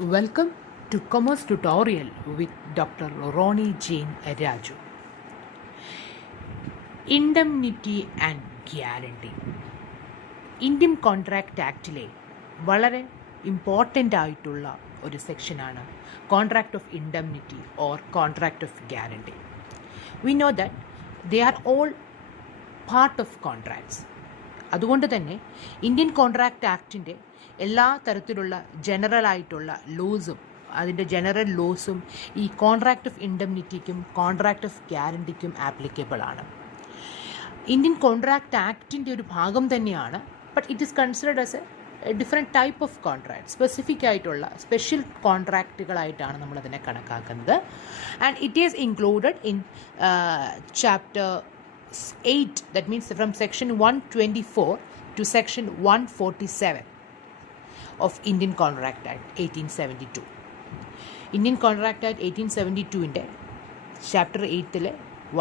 Welcome to Commerce Tutorial with Dr. Ronnie Jane Raju. Indemnity and Guarantee. Indian contract ആക്റ്റിലെ വളരെ important ആയിട്ടുള്ള ഒരു സെക്ഷനാണ് contract of indemnity or contract of guarantee. We know that they are all part of contracts. അതുകൊണ്ട് തന്നെ Indian contract ആക്ടിൻ്റെ എല്ലാ തരത്തിലുള്ള general ആയിട്ടുള്ള ലോസും അതിൻ്റെ ജനറൽ ലോസും ഈ കോൺട്രാക്ട് ഓഫ് ഇൻഡംനിറ്റിക്കും കോൺട്രാക്ട് ഓഫ് ഗ്യാരണ്ടിക്കും ആപ്ലിക്കബിൾ ആണ്. ഇന്ത്യൻ കോൺട്രാക്റ്റ് ആക്ടിൻ്റെ ഒരു ഭാഗം തന്നെയാണ്. But it is considered as a different type of contract. Specific ആയിട്ടുള്ള സ്പെഷ്യൽ കോൺട്രാക്റ്റുകളായിട്ടാണ് നമ്മളതിനെ കണക്കാക്കുന്നത്. And it is included in chapter 8, that means from section 124 to section 147 of Indian Contract Act 1872. Indian Contract Act 1872-ൻ്റെ chapter 8-ലെ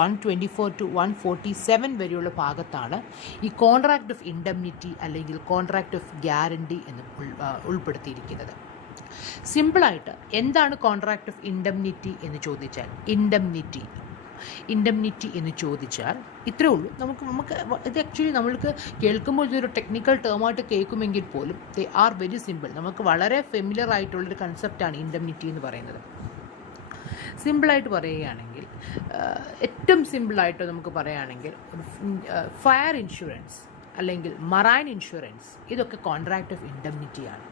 124 to 147 വരെയുള്ള ഭാഗത്താണ് ഈ contract of indemnity അല്ലെങ്കിൽ കോൺട്രാക്ട് ഓഫ് ഗ്യാരണ്ടി എന്ന് ഉൾപ്പെടുത്തിയിരിക്കുന്നത്. സിമ്പിളായിട്ട് എന്താണ് കോൺട്രാക്ട് ഓഫ് ഇൻഡംനിറ്റി എന്ന് ചോദിച്ചാൽ ഇൻഡംനിറ്റി എന്ന് ചോദിച്ചാൽ ഇത്രേ ഉള്ളൂ. നമുക്ക് ഇത് ആക്ച്വലി നമ്മൾക്ക് കേൾക്കുമ്പോൾ ഇതൊരു ടെക്നിക്കൽ ടേമായിട്ട് കേൾക്കുമെങ്കിൽ പോലും ദേ ആർ വെരി സിമ്പിൾ. നമുക്ക് വളരെ ഫെമിലിയർ ആയിട്ടുള്ളൊരു കൺസെപ്റ്റാണ് ഇൻഡംനിറ്റി എന്ന് പറയുന്നത്. സിമ്പിളായിട്ട് പറയുകയാണെങ്കിൽ ഏറ്റവും സിമ്പിളായിട്ട് നമുക്ക് പറയുകയാണെങ്കിൽ ഫയർ ഇൻഷുറൻസ് അല്ലെങ്കിൽ മറൈൻ ഇൻഷുറൻസ് ഇതൊക്കെ കോൺട്രാക്ട് ഓഫ് ഇൻഡംനിറ്റിയാണ്.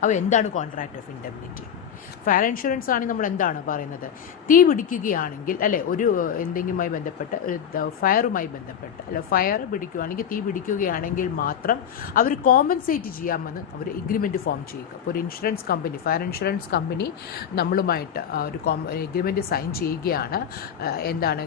അപ്പോൾ എന്താണ് contract of indemnity? Fire insurance ആണെങ്കിൽ നമ്മൾ എന്താണ് പറയുന്നത്? തീ പിടിക്കുകയാണെങ്കിൽ അല്ലെ, ഒരു എന്തെങ്കിലുമായി ബന്ധപ്പെട്ട് ഒരു ഫയറുമായി ബന്ധപ്പെട്ട് അല്ലെ, ഫയർ പിടിക്കുകയാണെങ്കിൽ തീ പിടിക്കുകയാണെങ്കിൽ മാത്രം അവർ കോമ്പൻസേറ്റ് ചെയ്യാമെന്ന് അവർ എഗ്രിമെൻറ്റ് ഫോം ചെയ്യുക. അപ്പോൾ ഒരു insurance company, fire insurance company നമ്മളുമായിട്ട് ഒരു എഗ്രിമെൻറ്റ് സൈൻ ചെയ്യുകയാണ്. എന്താണ്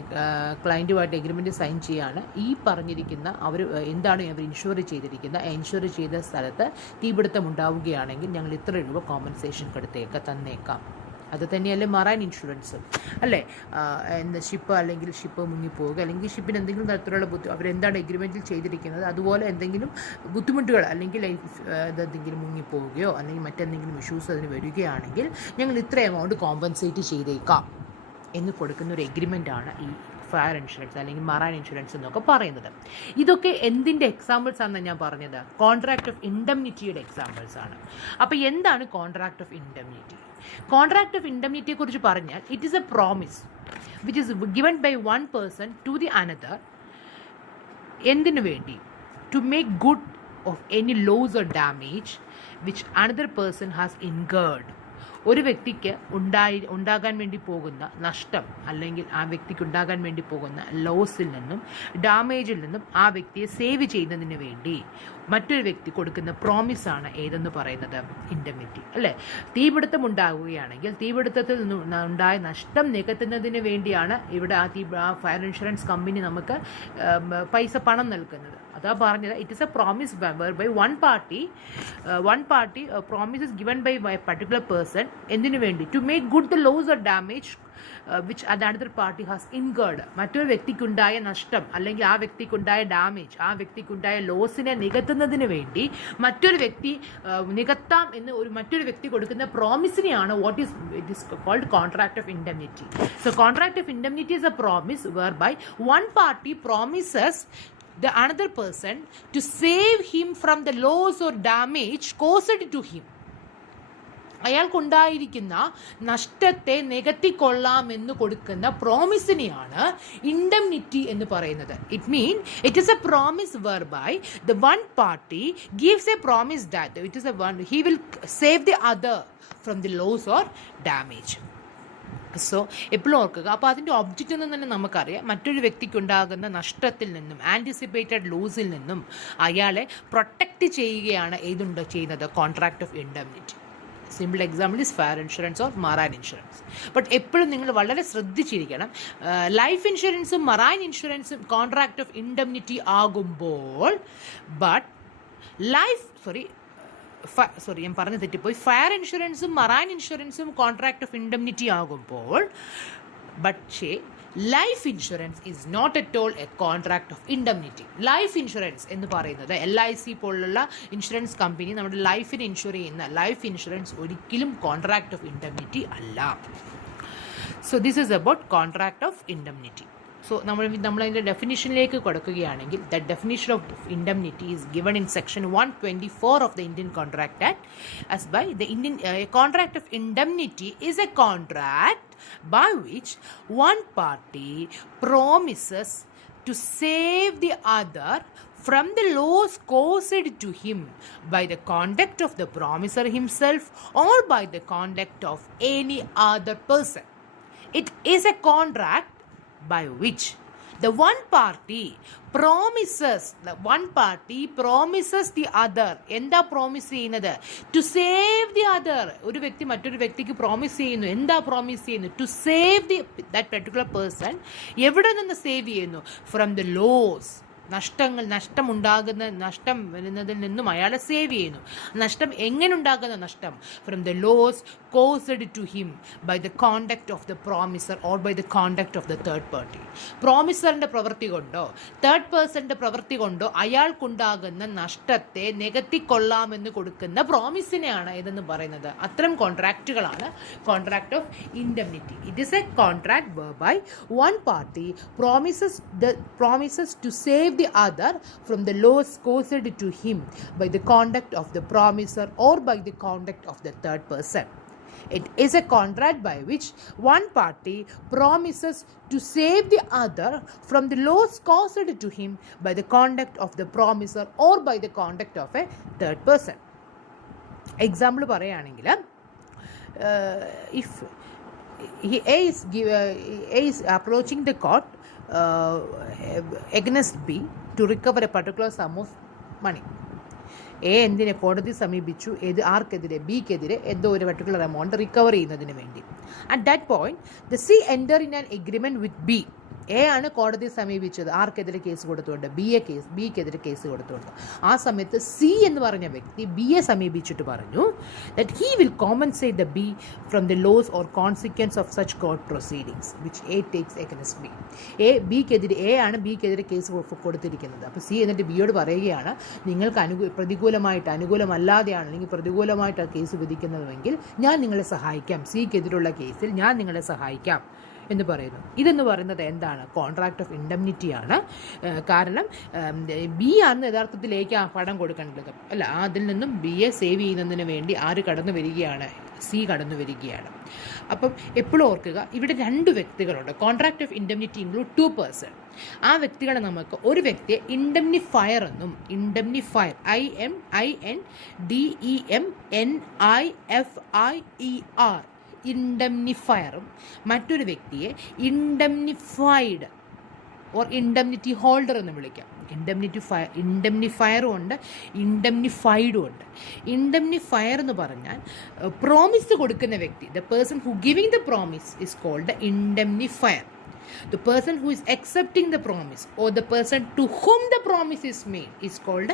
ക്ലയൻറ്റുമായിട്ട് എഗ്രിമെൻറ്റ് സൈൻ ചെയ്യുകയാണ്. ഈ പറഞ്ഞിരിക്കുന്ന അവർ എന്താണ് അവർ ഇൻഷുർ ചെയ്തിരിക്കുന്ന ഇൻഷുർ ചെയ്ത സ്ഥലത്ത് തീപിടുത്തം ഉണ്ടാവുകയാണെങ്കിൽ ഞങ്ങൾ ഇത്ര രൂപ കോമ്പൻസേഷൻ തന്നേക്കാം. അത് തന്നെയല്ലേ മറൈൻ ഇൻഷുറൻസും അല്ലേ? ഷിപ്പ് മുങ്ങിപ്പോവുക അല്ലെങ്കിൽ ഷിപ്പിന് എന്തെങ്കിലും തരത്തിലുള്ള അവരെന്താണ് എഗ്രിമെൻറ്റിൽ ചെയ്തിരിക്കുന്നത് അതുപോലെ എന്തെങ്കിലും ബുദ്ധിമുട്ടുകൾ അല്ലെങ്കിൽ എന്തെങ്കിലും മുങ്ങിപ്പോവുകയോ അല്ലെങ്കിൽ മറ്റെന്തെങ്കിലും ഇഷ്യൂസ് അതിന് വരികയാണെങ്കിൽ ഞങ്ങൾ ഇത്ര എമൗണ്ട് കോമ്പൻസേറ്റ് ചെയ്തേക്കാം എന്ന് കൊടുക്കുന്ന ഒരു എഗ്രിമെൻ്റാണ് ഈ ഫയർ ഇൻഷുറൻസ് അല്ലെങ്കിൽ മറൈൻ ഇൻഷുറൻസ് എന്നൊക്കെ പറയുന്നത്. ഇതൊക്കെ എന്തിൻ്റെ എക്സാമ്പിൾസ് ആണെന്ന് ഞാൻ പറഞ്ഞത്? കോൺട്രാക്ട് ഓഫ് ഇൻഡംനിറ്റിയുടെ എക്സാമ്പിൾസ് ആണ്. അപ്പോൾ എന്താണ് contract of indemnity? Contract of ഇൻഡംനിറ്റിയെ കുറിച്ച് പറഞ്ഞാൽ it is a promise which is given by one person to the another. എന്തിനു വേണ്ടി? To make good of any loss or damage which another person has incurred. ഒരു വ്യക്തിക്ക് ഉണ്ടാകാൻ വേണ്ടി പോകുന്ന നഷ്ടം അല്ലെങ്കിൽ ആ വ്യക്തിക്ക് ഉണ്ടാകാൻ വേണ്ടി പോകുന്ന ലോസിൽ നിന്നും ഡാമേജിൽ നിന്നും ആ വ്യക്തിയെ സേവ് ചെയ്യുന്നതിന് വേണ്ടി മറ്റൊരു വ്യക്തി കൊടുക്കുന്ന പ്രോമിസാണ് ഏതെന്ന് പറയുന്നത് ഇൻഡംനിറ്റി അല്ലേ? തീപിടുത്തം ഉണ്ടാകുകയാണെങ്കിൽ തീപിടുത്തത്തിൽ ഉണ്ടായ നഷ്ടം നികത്തുന്നതിന് വേണ്ടിയാണ് ഇവിടെ ആ ഫയർ ഇൻഷുറൻസ് കമ്പനി നമുക്ക് പണം നൽകുന്നത്. അതാ പറഞ്ഞത് it is a promise by one party promise is given by a particular person. എന്തിനു വേണ്ടി? To make good the loss or damage which another party has incurred. മറ്റൊരു വ്യക്തിക്കുണ്ടായ നഷ്ടം അല്ലെങ്കിൽ ആ വ്യക്തിക്കുണ്ടായ ഡാമേജ്, ആ വ്യക്തിക്കുണ്ടായ ലോസിനെ നികത്തുന്നതിന് വേണ്ടി മറ്റൊരു വ്യക്തി നികത്താം എന്ന് മറ്റൊരു വ്യക്തി കൊടുക്കുന്ന പ്രോമിസിനെയാണ് it is called contract of indemnity. So contract of indemnity is a promise whereby one party promises the another person to save him from the loss or damage caused to him. അയാൾക്കുണ്ടായിരിക്കുന്ന നഷ്ടത്തെ നികത്തിക്കൊള്ളാമെന്ന് കൊടുക്കുന്ന പ്രോമിസിനെയാണ് indemnity എന്ന് പറയുന്നത്. It is a promise whereby the one party gives a promise that he will save the other from the loss or damage. So എപ്പോഴും ഓർക്കുക. അപ്പോൾ അതിൻ്റെ ഒബ്ജക്റ്റ് എന്ന് തന്നെ നമുക്കറിയാം, മറ്റൊരു വ്യക്തിക്കുണ്ടാകുന്ന നഷ്ടത്തിൽ നിന്നും ആൻറ്റിസിപ്പേറ്റഡ് ലോസിൽ നിന്നും അയാളെ പ്രൊട്ടക്റ്റ് ചെയ്യുകയാണ് ചെയ്യുന്നത് contract of indemnity. Simple example is fire insurance or marine insurance. But എപ്പോഴും നിങ്ങൾ വളരെ ശ്രദ്ധിച്ചിരിക്കണം, ലൈഫ് ഇൻഷുറൻസും മറൈൻ ഇൻഷുറൻസും കോൺട്രാക്ട് ഓഫ് ഇൻഡംനിറ്റി ആകുമ്പോൾ ഞാൻ പറഞ്ഞു തെറ്റിപ്പോയി. ഫയർ ഇൻഷുറൻസും മറൈൻ ഇൻഷുറൻസും കോൺട്രാക്ട് ഓഫ് ഇൻഡംനിറ്റി ആകുമ്പോൾ പക്ഷേ life insurance is not at all a contract of indemnity. Life insurance എന്ന് പറയുന്നത് LIC പോലുള്ള ഇൻഷുറൻസ് കമ്പനി നമ്മുടെ ലൈഫിന് ഇൻഷുർ ചെയ്യുന്ന ലൈഫ് ഇൻഷുറൻസ് ഒരിക്കലും കോൺട്രാക്ട് ഓഫ് ഇൻഡംനിറ്റി അല്ല. So this is about contract of indemnity. So നമ്മളതിൻ്റെ ഡെഫിനിഷനിലേക്ക് കൊടുക്കുകയാണെങ്കിൽ the definition of indemnity is given in section 124 of the Indian contract act as by the Indian contract of indemnity is a contract by which one party promises to save the other from the loss caused to him by the conduct of the promiser himself or by the conduct of any other person. It is a contract by which the one party promises the other. എന്താ promise ചെയ്യുന്നത്? To save the other. ഒരു വ്യക്തി മറ്റൊരു വ്യക്തിക്ക് promise ചെയ്യുന്നു. എന്താ promise ചെയ്യുന്നു? To save that particular person. എവിടെ നിന്ന് സേവ് ചെയ്യുന്നു? From the loss. നഷ്ടം വരുന്നതിൽ നിന്നും അയാളെ സേവ് ചെയ്യുന്നു. നഷ്ടം എങ്ങനെ ഉണ്ടാകുന്ന നഷ്ടം? From the loss caused to him by the conduct of the promisor or by the conduct of the third party. പ്രോമിസറിൻ്റെ പ്രവൃത്തി കൊണ്ടോ തേർഡ് പേഴ്സൻ്റെ പ്രവൃത്തി കൊണ്ടോ അയാൾക്കുണ്ടാകുന്ന നഷ്ടത്തെ നികത്തിക്കൊള്ളാമെന്ന് കൊടുക്കുന്ന പ്രോമിസിനെയാണ് ഇതെന്ന് പറയുന്നത്. അത്തരം കോൺട്രാക്റ്റുകളാണ് contract of indemnity. It is a contract whereby one party promises to save the other from the loss caused to him by the conduct of the promiser or by the conduct of the third person. It is a contract by which one party promises to save the other from the loss caused to him by the conduct of the promiser or by the conduct of a third person. Example പറയുകയാണെങ്കിൽ if A is approaching the court against B to recover a particular sum of money. എന്തിനെ കോടതി സമീപിച്ചു? ആർക്കെതിരെ? ബിക്കെതിരെ എന്തോ ഒരു particular amount recover ചെയ്യുന്നതിന് വേണ്ടി. At that point the C enter in an agreement with B. A ആണ് കോടതിയെ സമീപിച്ചത്. ആർക്കെതിരെ കേസ് കൊടുത്തുകൊണ്ട്? ബിക്കെതിരെ കേസ് കൊടുത്തുകൊണ്ട്. ആ സമയത്ത് സി എന്ന് പറഞ്ഞ വ്യക്തി ബിയെ സമീപിച്ചിട്ട് പറഞ്ഞു that he will compensate the B from the loss or consequence of such court proceedings which A takes against B. A ആണ് ബിക്കെതിരെ കേസ് കൊടുത്തിരിക്കുന്നത്. അപ്പോൾ സി എന്നിട്ട് ബിയോട് പറയുകയാണ്, നിങ്ങൾക്ക് അനുകൂലമല്ലാതെയാണ് അല്ലെങ്കിൽ പ്രതികൂലമായിട്ടാണ് കേസ് വിധിക്കുന്നതെങ്കിൽ ഞാൻ നിങ്ങളെ സഹായിക്കാം. സിക്കെതിരുള്ള കേസിൽ ഞാൻ നിങ്ങളെ സഹായിക്കാം എന്ന് പറയുന്നു. ഇതെന്ന് പറയുന്നത് എന്താണ്? കോൺട്രാക്ട് ഓഫ് ഇൻഡംനിറ്റിയാണ്. കാരണം ബി ആണ് യഥാർത്ഥത്തിൽ എക്ക് ആ പണം കൊടുക്കേണ്ടത് അല്ല. അതിൽ നിന്നും ബിയെ സേവ് ചെയ്യുന്നതിന് വേണ്ടി ആര് കടന്നു വരികയാണ്? സി കടന്നു വരികയാണ്. അപ്പം എപ്പോഴും ഓർക്കുക, ഇവിടെ രണ്ട് വ്യക്തികളുണ്ട്. Contract of indemnity include 2 person. ആ വ്യക്തികളെ നമുക്ക് ഒരു വ്യക്തിയെ ഇൻഡംനിഫയർ എന്നും, ഇൻഡംനിഫയർ INDEMNIFIER ഇൻഡംനിഫയറും, മറ്റൊരു വ്യക്തിയെ ഇൻഡംനിഫൈഡ് ഓർ ഇൻഡംനിറ്റി ഹോൾഡർ എന്ന് വിളിക്കാം. ഇൻഡംനിഫയറും ഉണ്ട്, ഇൻഡംനിഫൈഡും ഉണ്ട്. ഇൻഡംനിഫയർ എന്ന് പറഞ്ഞാൽ പ്രോമിസ് കൊടുക്കുന്ന വ്യക്തി, the person who giving the promise is called the indemnifier. The person who is accepting the promise or the person to whom the promise is made is called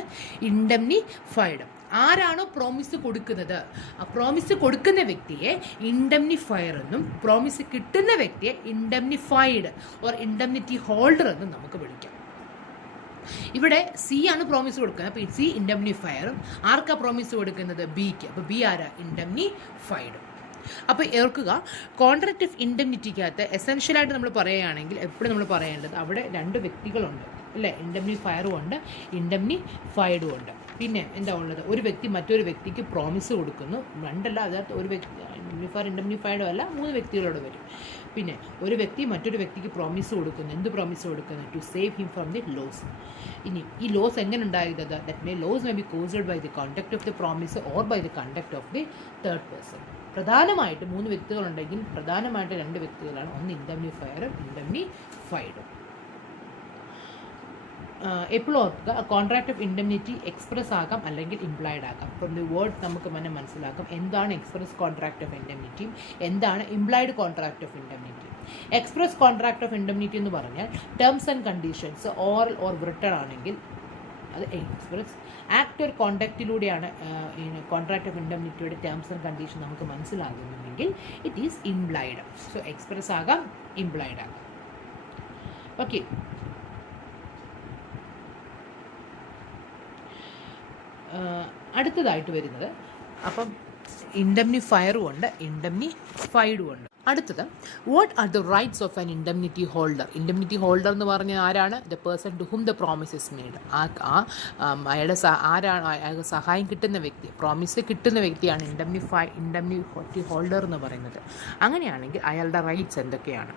indemnified. ആരാണോ പ്രോമിസ് കൊടുക്കുന്നത് ആ promise കൊടുക്കുന്ന വ്യക്തിയെ ഇൻഡംനിഫയർ എന്നും promise കിട്ടുന്ന വ്യക്തിയെ ഇൻഡംനിഫൈഡ് or indemnity holder എന്നും നമുക്ക് വിളിക്കാം. ഇവിടെ സി ആണ് പ്രോമിസ് കൊടുക്കുന്നത്. അപ്പോൾ സി ഇൻഡംനിഫയറും. ആർക്കാ പ്രോമിസ് കൊടുക്കുന്നത്? ബിക്ക്. അപ്പോൾ ബി ആരാ? ഇൻഡംനിഫൈഡും. അപ്പോൾ ഓർക്കുക, കോൺട്രാക്ട് ഓഫ് ഇൻഡംനിറ്റിക്കകത്ത് എസെൻഷ്യലായിട്ട് നമ്മൾ പറയുകയാണെങ്കിൽ എപ്പോഴും നമ്മൾ പറയേണ്ടത് അവിടെ 2 വ്യക്തികളുണ്ട് അല്ലേ? ഇൻഡംനിഫയറും ഉണ്ട്, ഇൻഡംനിഫൈഡും ഉണ്ട്. പിന്നെ എന്താ ഉള്ളത്? ഒരു വ്യക്തി മറ്റൊരു വ്യക്തിക്ക് പ്രോമിസ് കൊടുക്കുന്നു. 2 അല്ല, അതിനകത്ത് ഒരു വ്യക്തി ഇൻഡംനിഫൈഡും അല്ല, 3 വ്യക്തികളോട് വരും. പിന്നെ ഒരു വ്യക്തി മറ്റൊരു വ്യക്തിക്ക് പ്രോമിസ് കൊടുക്കുന്നു. എന്ത് പ്രോമിസ് കൊടുക്കുന്നു? To save him from the loss. ഇനി ഈ ലോസ് എങ്ങനെ ഉണ്ടായത്? Loss may be caused by the conduct of the promise or by the conduct of the third person. പ്രധാനമായിട്ട് 3 വ്യക്തികളുണ്ടെങ്കിൽ പ്രധാനമായിട്ട് 2 വ്യക്തികളാണ്. ഒന്ന് ഇൻഡംനിഫയറും ഇൻഡംനിഫൈഡും. എപ്പോഴും ഓർക്കുക, കോൺട്രാക്ട് ഓഫ് ഇൻഡംനിറ്റി എക്സ്പ്രസ് ആകാം അല്ലെങ്കിൽ ഇംപ്ലൈഡ് ആകാം. ഫ്രം ദി വേർഡ് നമുക്ക് മനസ്സിലാക്കാം എന്താണ് എക്സ്പ്രസ് കോൺട്രാക്ട് ഓഫ് ഇൻഡംനിറ്റി, എന്താണ് implied contract of indemnity. Express contract of indemnity എന്ന് പറഞ്ഞാൽ terms and conditions oral or written ആണെങ്കിൽ അത് എക്സ്പ്രസ്. ആക്ട് ഓർ കോണ്ടാക്റ്റിലൂടെയാണ് കോൺട്രാക്ട് ഓഫ് ഇൻഡംനിറ്റിയുടെ ടേംസ് ആൻഡ് കണ്ടീഷൻ നമുക്ക് മനസ്സിലാകുന്നുണ്ടെങ്കിൽ it is implied. So express ആകാം, ഇംപ്ലൈഡ് ആകാം. ഓക്കെ. അടുത്തതായിട്ട് വരുന്നത് അപ്പം ഇൻഡംനിഫയറും ഉണ്ട്, ഇൻഡംനിഫൈഡും ഉണ്ട്. അടുത്തത്, what are the rights of an indemnity holder? Indemnity holder എന്ന് പറഞ്ഞാൽ ആരാണ്? The person to whom the promise is made. അയാളുടെ അയാൾക്ക് സഹായം കിട്ടുന്ന വ്യക്തി, പ്രോമിസ് കിട്ടുന്ന വ്യക്തിയാണ് ഇൻഡംനിറ്റി ഹോൾഡർ എന്ന് പറയുന്നത്. അങ്ങനെയാണെങ്കിൽ അയാളുടെ റൈറ്റ്സ് എന്തൊക്കെയാണ്?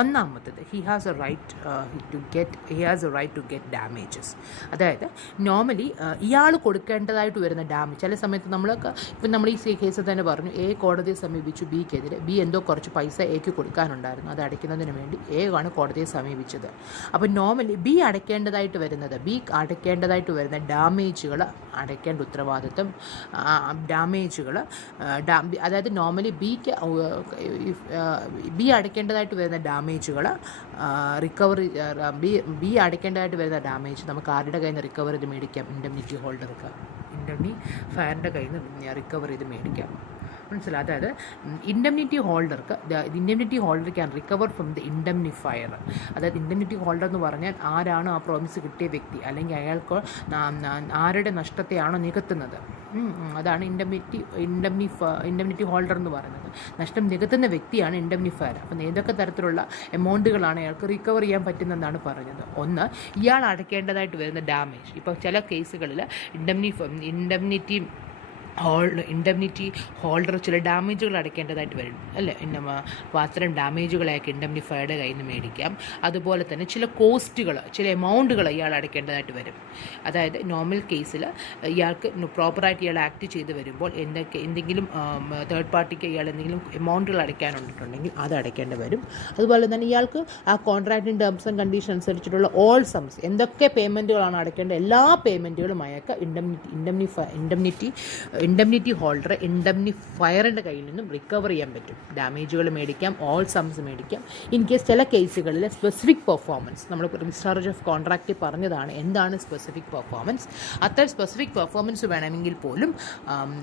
ഒന്നാമത്തത്, he has a right to get damages. അതായത് നോർമലി ഇയാൾ കൊടുക്കേണ്ടതായിട്ട് വരുന്ന ഡാമേജ്, ചില സമയത്ത് ഇപ്പം നമ്മൾ ഈ കേസിൽ തന്നെ പറഞ്ഞു, എ കോടതിയെ സമീപിച്ചു ബിക്കെതിരെ. ബി എന്തോ കുറച്ച് പൈസ എക്ക് കൊടുക്കാനുണ്ടായിരുന്നു, അത് അടയ്ക്കുന്നതിന് വേണ്ടി എ ആണ് കോടതിയെ സമീപിച്ചത്. അപ്പോൾ നോർമലി ബി അടയ്ക്കേണ്ടതായിട്ട് വരുന്ന ഡാമേജുകൾ അടയ്ക്കേണ്ട ഉത്തരവാദിത്വം, അതായത് നോർമലി ബി അടയ്ക്കേണ്ടതായിട്ട് വരുന്ന ഡാമേജുകൾ ബി അടയ്ക്കേണ്ടതായിട്ട് വരുന്ന ഡാമേജ് നമുക്ക് ആരുടെ കയ്യിൽ നിന്ന് റിക്കവർ ചെയ്ത് മേടിക്കാം? ഇൻഡംനിറ്റി ഹോൾഡർക്ക്, ഇൻഡംനിഫയറിൻ്റെ കയ്യിൽ നിന്ന് റിക്കവർ ചെയ്ത് മേടിക്കാം. മനസ്സിലായി? അതായത് indemnity holder can recover from the ഇൻഡംനിഫയർ. അതായത് ഇൻഡംനിറ്റി ഹോൾഡർ എന്ന് പറഞ്ഞാൽ ആരാണ് ആ പ്രോമിസ് കിട്ടിയ വ്യക്തി, അല്ലെങ്കിൽ അയാൾക്ക് ആരുടെ നഷ്ടത്തെയാണോ നികത്തുന്നത്, അതാണ് ഇൻഡംനിറ്റി ഹോൾഡർ എന്ന് പറയുന്നത്. നഷ്ടം നികത്തുന്ന വ്യക്തിയാണ് ഇൻഡംനിഫയർ. അപ്പം ഏതൊക്കെ തരത്തിലുള്ള എമൗണ്ടുകളാണ് അയാൾക്ക് റിക്കവർ ചെയ്യാൻ പറ്റുന്നതെന്നാണ് പറഞ്ഞത്. ഒന്ന്, ഇയാൾ അടയ്ക്കേണ്ടതായിട്ട് വരുന്ന ഡാമേജ്. ഇപ്പോൾ ചില കേസുകളിൽ ഇൻഡംനിറ്റി ഹോൾഡർ ചില ഡാമേജുകൾ അടയ്ക്കേണ്ടതായിട്ട് വരും, അല്ലേ? അത്തരം ഡാമേജുകളെയൊക്കെ ഇൻഡംനിഫയറുടെ കയ്യിൽ നിന്ന് മേടിക്കാം. അതുപോലെ തന്നെ ചില കോസ്റ്റുകൾ, ചില എമൗണ്ടുകൾ ഇയാൾ അടയ്ക്കേണ്ടതായിട്ട് വരും. അതായത് നോർമൽ കേസിൽ ഇയാൾക്ക് പ്രോപ്പറായിട്ട് ഇയാൾ ആക്ട് ചെയ്ത് വരുമ്പോൾ എന്തെങ്കിലും തേർഡ് പാർട്ടിക്ക് ഇയാൾ എന്തെങ്കിലും എമൗണ്ടുകൾ അടയ്ക്കാനുണ്ടെങ്കിൽ അത് അടയ്ക്കേണ്ടി വരും. അതുപോലെ തന്നെ ഇയാൾക്ക് ആ കോൺട്രാക്റ്റിൻ്റെ ടേംസ് ആൻഡ് കണ്ടീഷൻ അനുസരിച്ചിട്ടുള്ള ഓൾ സംസ്, എന്തൊക്കെ പേയ്മെൻറ്റുകളാണ് അടയ്ക്കേണ്ട എല്ലാ പേയ്മെൻറ്റുകളും അയാൾക്ക് ഇൻഡംനിറ്റി ഹോൾഡർ ഇൻഡംനിഫയറിൻ്റെ കയ്യിൽ നിന്നും റിക്കവർ ചെയ്യാൻ പറ്റും. ഡാമേജുകൾ മേടിക്കാം, ഓൾ സംസ് മേടിക്കാം. ഇൻ കേസ് ചില കേസുകളിൽ സ്പെസിഫിക് പെർഫോമൻസ്, നമ്മൾ ഡിസ്ചാർജ് ഓഫ് കോൺട്രാക്റ്റ് പറഞ്ഞതാണ് എന്താണ് സ്പെസിഫിക് പെർഫോമൻസ്. അത്തരം സ്പെസിഫിക് പെർഫോമൻസ് വേണമെങ്കിൽ പോലും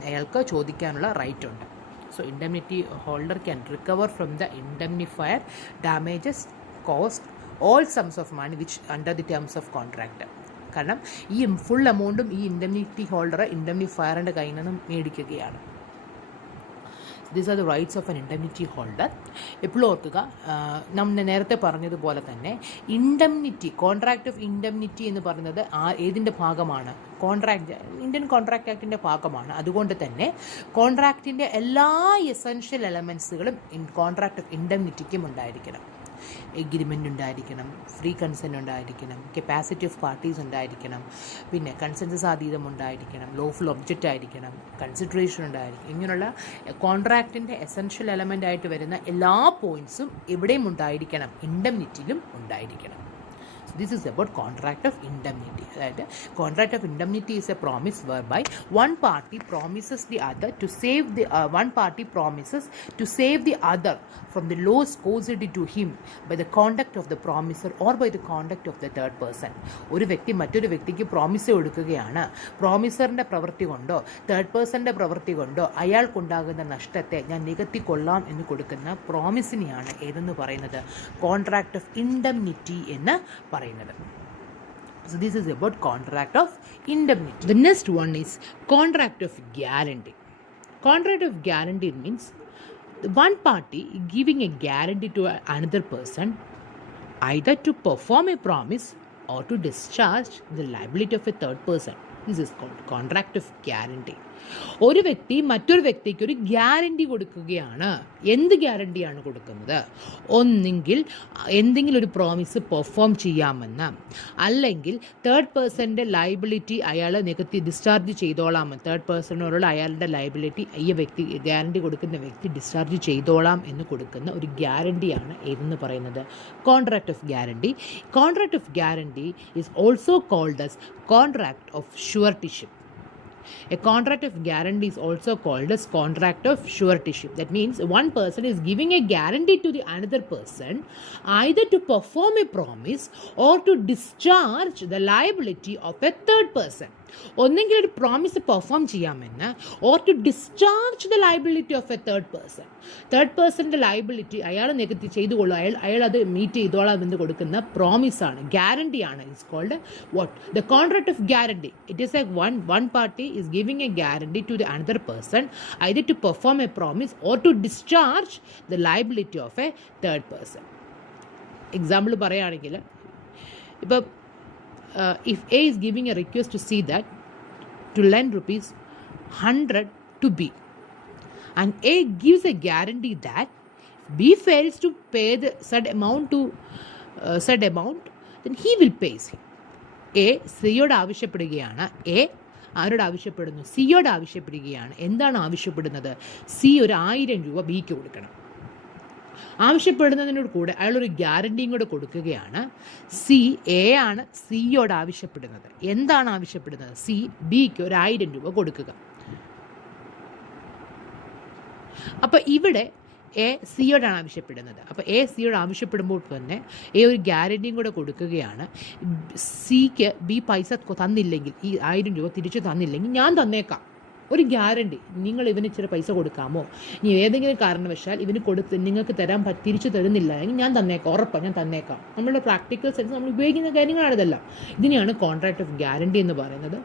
അയാൾക്ക് ചോദിക്കാനുള്ള റൈറ്റ് ഉണ്ട്. So indemnity holder can recover from the indemnifier damages, cost, all sums of money which under the terms of contract. കാരണം ഈ ഫുൾ എമൗണ്ടും ഈ ഇൻഡംനിറ്റി ഹോൾഡർ ഇൻഡംനിഫയറിൻ്റെ കയ്യിൽ നിന്നും മേടിക്കുകയാണ്. These are the rights of an indemnity holder. എപ്പോഴും ഓർക്കുക, നമ്മൾ നേരത്തെ പറഞ്ഞതുപോലെ തന്നെ കോൺട്രാക്ട് ഓഫ് ഇൻഡംനിറ്റി എന്ന് പറയുന്നത് ഏതിൻ്റെ ഭാഗമാണ്? ഇന്ത്യൻ കോൺട്രാക്ട് ആക്ടിൻ്റെ ഭാഗമാണ്. അതുകൊണ്ട് തന്നെ കോൺട്രാക്റ്റിൻ്റെ എല്ലാ എസെൻഷ്യൽ എലമെൻസുകളും കോൺട്രാക്ട് ഓഫ് ഇൻഡംനിറ്റിക്കും ഉണ്ടായിരിക്കണം. എഗ്രിമെൻ്റ് ഉണ്ടായിരിക്കണം, ഫ്രീ കൺസെൻറ്റ് ഉണ്ടായിരിക്കണം, കപ്പാസിറ്റി ഓഫ് പാർട്ടീസ് ഉണ്ടായിരിക്കണം, പിന്നെ കൺസെൻസസ് അതീതം ഉണ്ടായിരിക്കണം, ലോഫുൾ ഒബ്ജക്റ്റ് ആയിരിക്കണം, കൺസിഡറേഷൻ ഉണ്ടായിരിക്കും. ഇങ്ങനെയുള്ള കോൺട്രാക്റ്റിൻ്റെ എസെൻഷ്യൽ എലമെൻ്റ് ആയിട്ട് വരുന്ന എല്ലാ പോയിൻറ്റ്സും എവിടെയും ഉണ്ടായിരിക്കണം, ഇൻഡംനിറ്റിയിലും ഉണ്ടായിരിക്കണം. This is about contract of indemnity. അതായത് contract of indemnity is a promise whereby one party promises the other to save the other from the loss caused to him by the conduct of the promiser or by the conduct of the third person. ഒരു വ്യക്തി മറ്റൊരു വ്യക്തിക്ക് promise കൊടുക്കുകയാണ്. പ്രോമിസറിൻ്റെ പ്രവൃത്തി കൊണ്ടോ third പേഴ്സൻ്റെ പ്രവൃത്തി കൊണ്ടോ അയാൾക്കുണ്ടാകുന്ന നഷ്ടത്തെ ഞാൻ നികത്തിക്കൊള്ളാം എന്ന് കൊടുക്കുന്ന പ്രോമിസിനെയാണ് ഏതെന്ന് പറയുന്നത്? കോൺട്രാക്ട് ഓഫ് ഇൻഡംനിറ്റി എന്ന് പറയുന്നത്. So this is about contract of indemnity. The next one is contract of guarantee. Contract of guarantee means one party giving a guarantee to another person either to perform a promise or to discharge the liability of a third person. This is called contract of guarantee. ഒരു വ്യക്തി മറ്റൊരു വ്യക്തിക്ക് ഒരു guarantee കൊടുക്കുകയാണ്. എന്ത് ഗ്യാരണ്ടിയാണ് കൊടുക്കുന്നത്? ഒന്നെങ്കിൽ എന്തെങ്കിലും ഒരു പ്രോമിസ് പെർഫോം ചെയ്യാമെന്ന്, അല്ലെങ്കിൽ തേർഡ് പേഴ്സൻ്റെ ലയബിലിറ്റി അയാൾ ഡിസ്ചാർജ് ചെയ്തോളാം. തേർഡ് പേഴ്സണോടുള്ള അയാളുടെ ലയബിലിറ്റി ഈ വ്യക്തി ഗ്യാരണ്ടി കൊടുക്കുന്ന വ്യക്തി ഡിസ്ചാർജ് ചെയ്തോളാം എന്ന് കൊടുക്കുന്ന ഒരു ഗ്യാരണ്ടിയാണ് ഏതെന്ന് പറയുന്നത്? Contract of guarantee. Contract of guarantee is also called as contract of suretyship. A contract of guarantee is also called as contract of suretyship. That means one person is giving a guarantee to the another person either to perform a promise or to discharge the liability of a third person. ഒന്നെങ്കിൽ ഒരു promise perform ചെയ്യാമെന്ന്, or to discharge the liability of a third person. Third പേഴ്സൻ്റെ liability അയാൾ നികത്തി ചെയ്തുകൊള്ളൂ, അയാൾ അത് meet ചെയ്തോളാം എന്ന് കൊടുക്കുന്ന പ്രോമിസാണ്, ഗ്യാരണ്ടിയാണ്. It's called what? The contract of guarantee. It is a one party is giving a guarantee to the another person either to perform a promise or to discharge the liability of a third person. Example പറയുകയാണെങ്കിൽ, ഇപ്പം if A is giving a request to C that to lend rupees 100 to B, and A gives a guarantee that B fails to pay the said amount, then he will pay C. A സിയോട് ആവശ്യപ്പെടുകയാണ്, A ആരോട് ആവശ്യപ്പെടുന്നു? സിയോട് ആവശ്യപ്പെടുകയാണ്. എന്താണ് ആവശ്യപ്പെടുന്നത്? C ഒരു 1000 രൂപ ബിക്ക് കൊടുക്കണം. ആവശ്യപ്പെടുന്നതിനോട് കൂടെ അയാളൊരു ഗ്യാരണ്ടിയും കൂടെ കൊടുക്കുകയാണ്. എ ആണ് സിയോട് ആവശ്യപ്പെടുന്നത്. എന്താണ് ആവശ്യപ്പെടുന്നത്? സി ബിക്ക് ഒരു 1000 രൂപ കൊടുക്കുക. അപ്പോൾ ഇവിടെ എ സിയോടാണ് ആവശ്യപ്പെടുന്നത്. അപ്പോൾ എ സിയോട് ആവശ്യപ്പെടുമ്പോൾ തന്നെ എ ഒരു ഗ്യാരണ്ടിയും കൂടെ കൊടുക്കുകയാണ്. സിക്ക് ബി പൈസ തന്നില്ലെങ്കിൽ, ഈ 1000 രൂപ തിരിച്ചു തന്നില്ലെങ്കിൽ ഞാൻ തന്നേക്കാം. ഒരു ഗ്യാരണ്ടി, നിങ്ങൾ ഇവന് ഇച്ചിരി പൈസ കൊടുക്കാമോ, ഇനി ഏതെങ്കിലും കാരണവശാൽ ഇവന് നിങ്ങൾക്ക് തിരിച്ചു തരുന്നില്ല എങ്കിൽ ഞാൻ തന്നേക്കാം, ഉറപ്പാണ് ഞാൻ തന്നേക്കാം. നമ്മളുടെ പ്രാക്ടിക്കൽ സെൻസ് നമ്മൾ ഉപയോഗിക്കുന്ന കാര്യങ്ങളാണ് ഇതെല്ലാം. ഇതിനെയാണ് കോൺട്രാക്ട് ഓഫ് ഗ്യാരണ്ടി എന്ന് പറയുന്നത്.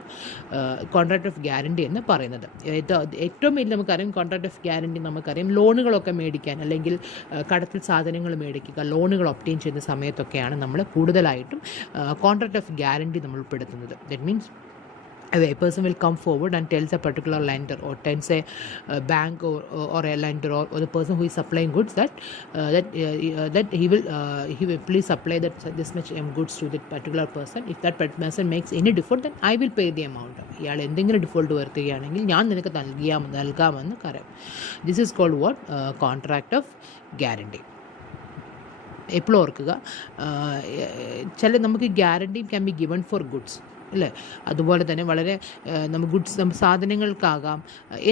ഏറ്റവും വലിയ നമുക്കറിയാം കോൺട്രാക്ട് ഓഫ് ഗ്യാരണ്ടി. നമുക്കറിയാം ലോണുകളൊക്കെ മേടിക്കാൻ, അല്ലെങ്കിൽ കടത്തിൽ സാധനങ്ങൾ മേടിക്കുക, ലോണുകൾ ഒബ്റ്റെയിൻ ചെയ്യുന്ന സമയത്തൊക്കെയാണ് നമ്മൾ കൂടുതലായിട്ടും കോൺട്രാക്ട് ഓഫ് ഗ്യാരണ്ടി നമ്മൾ ഉൾപ്പെടുത്തുന്നത്. That means a person will come forward and tells a particular lender, or tells a bank or a lender, or the person who is supplying goods that he will please supply this much goods to that particular person. If that person makes any default, then I will pay the amount. ഇയാൾ എന്തെങ്കിലും default വരുത്തുകയാണെങ്കിൽ ഞാൻ നിനക്ക് നൽകാമെന്ന് പറയാം. This is called what? Contract of guarantee. എപ്പോഴും ഓർക്കുക, നമുക്ക് guarantee can be given for goods അല്ലേ. അതുപോലെ തന്നെ വളരെ നമുക്ക് സാധനങ്ങൾക്കാകാം,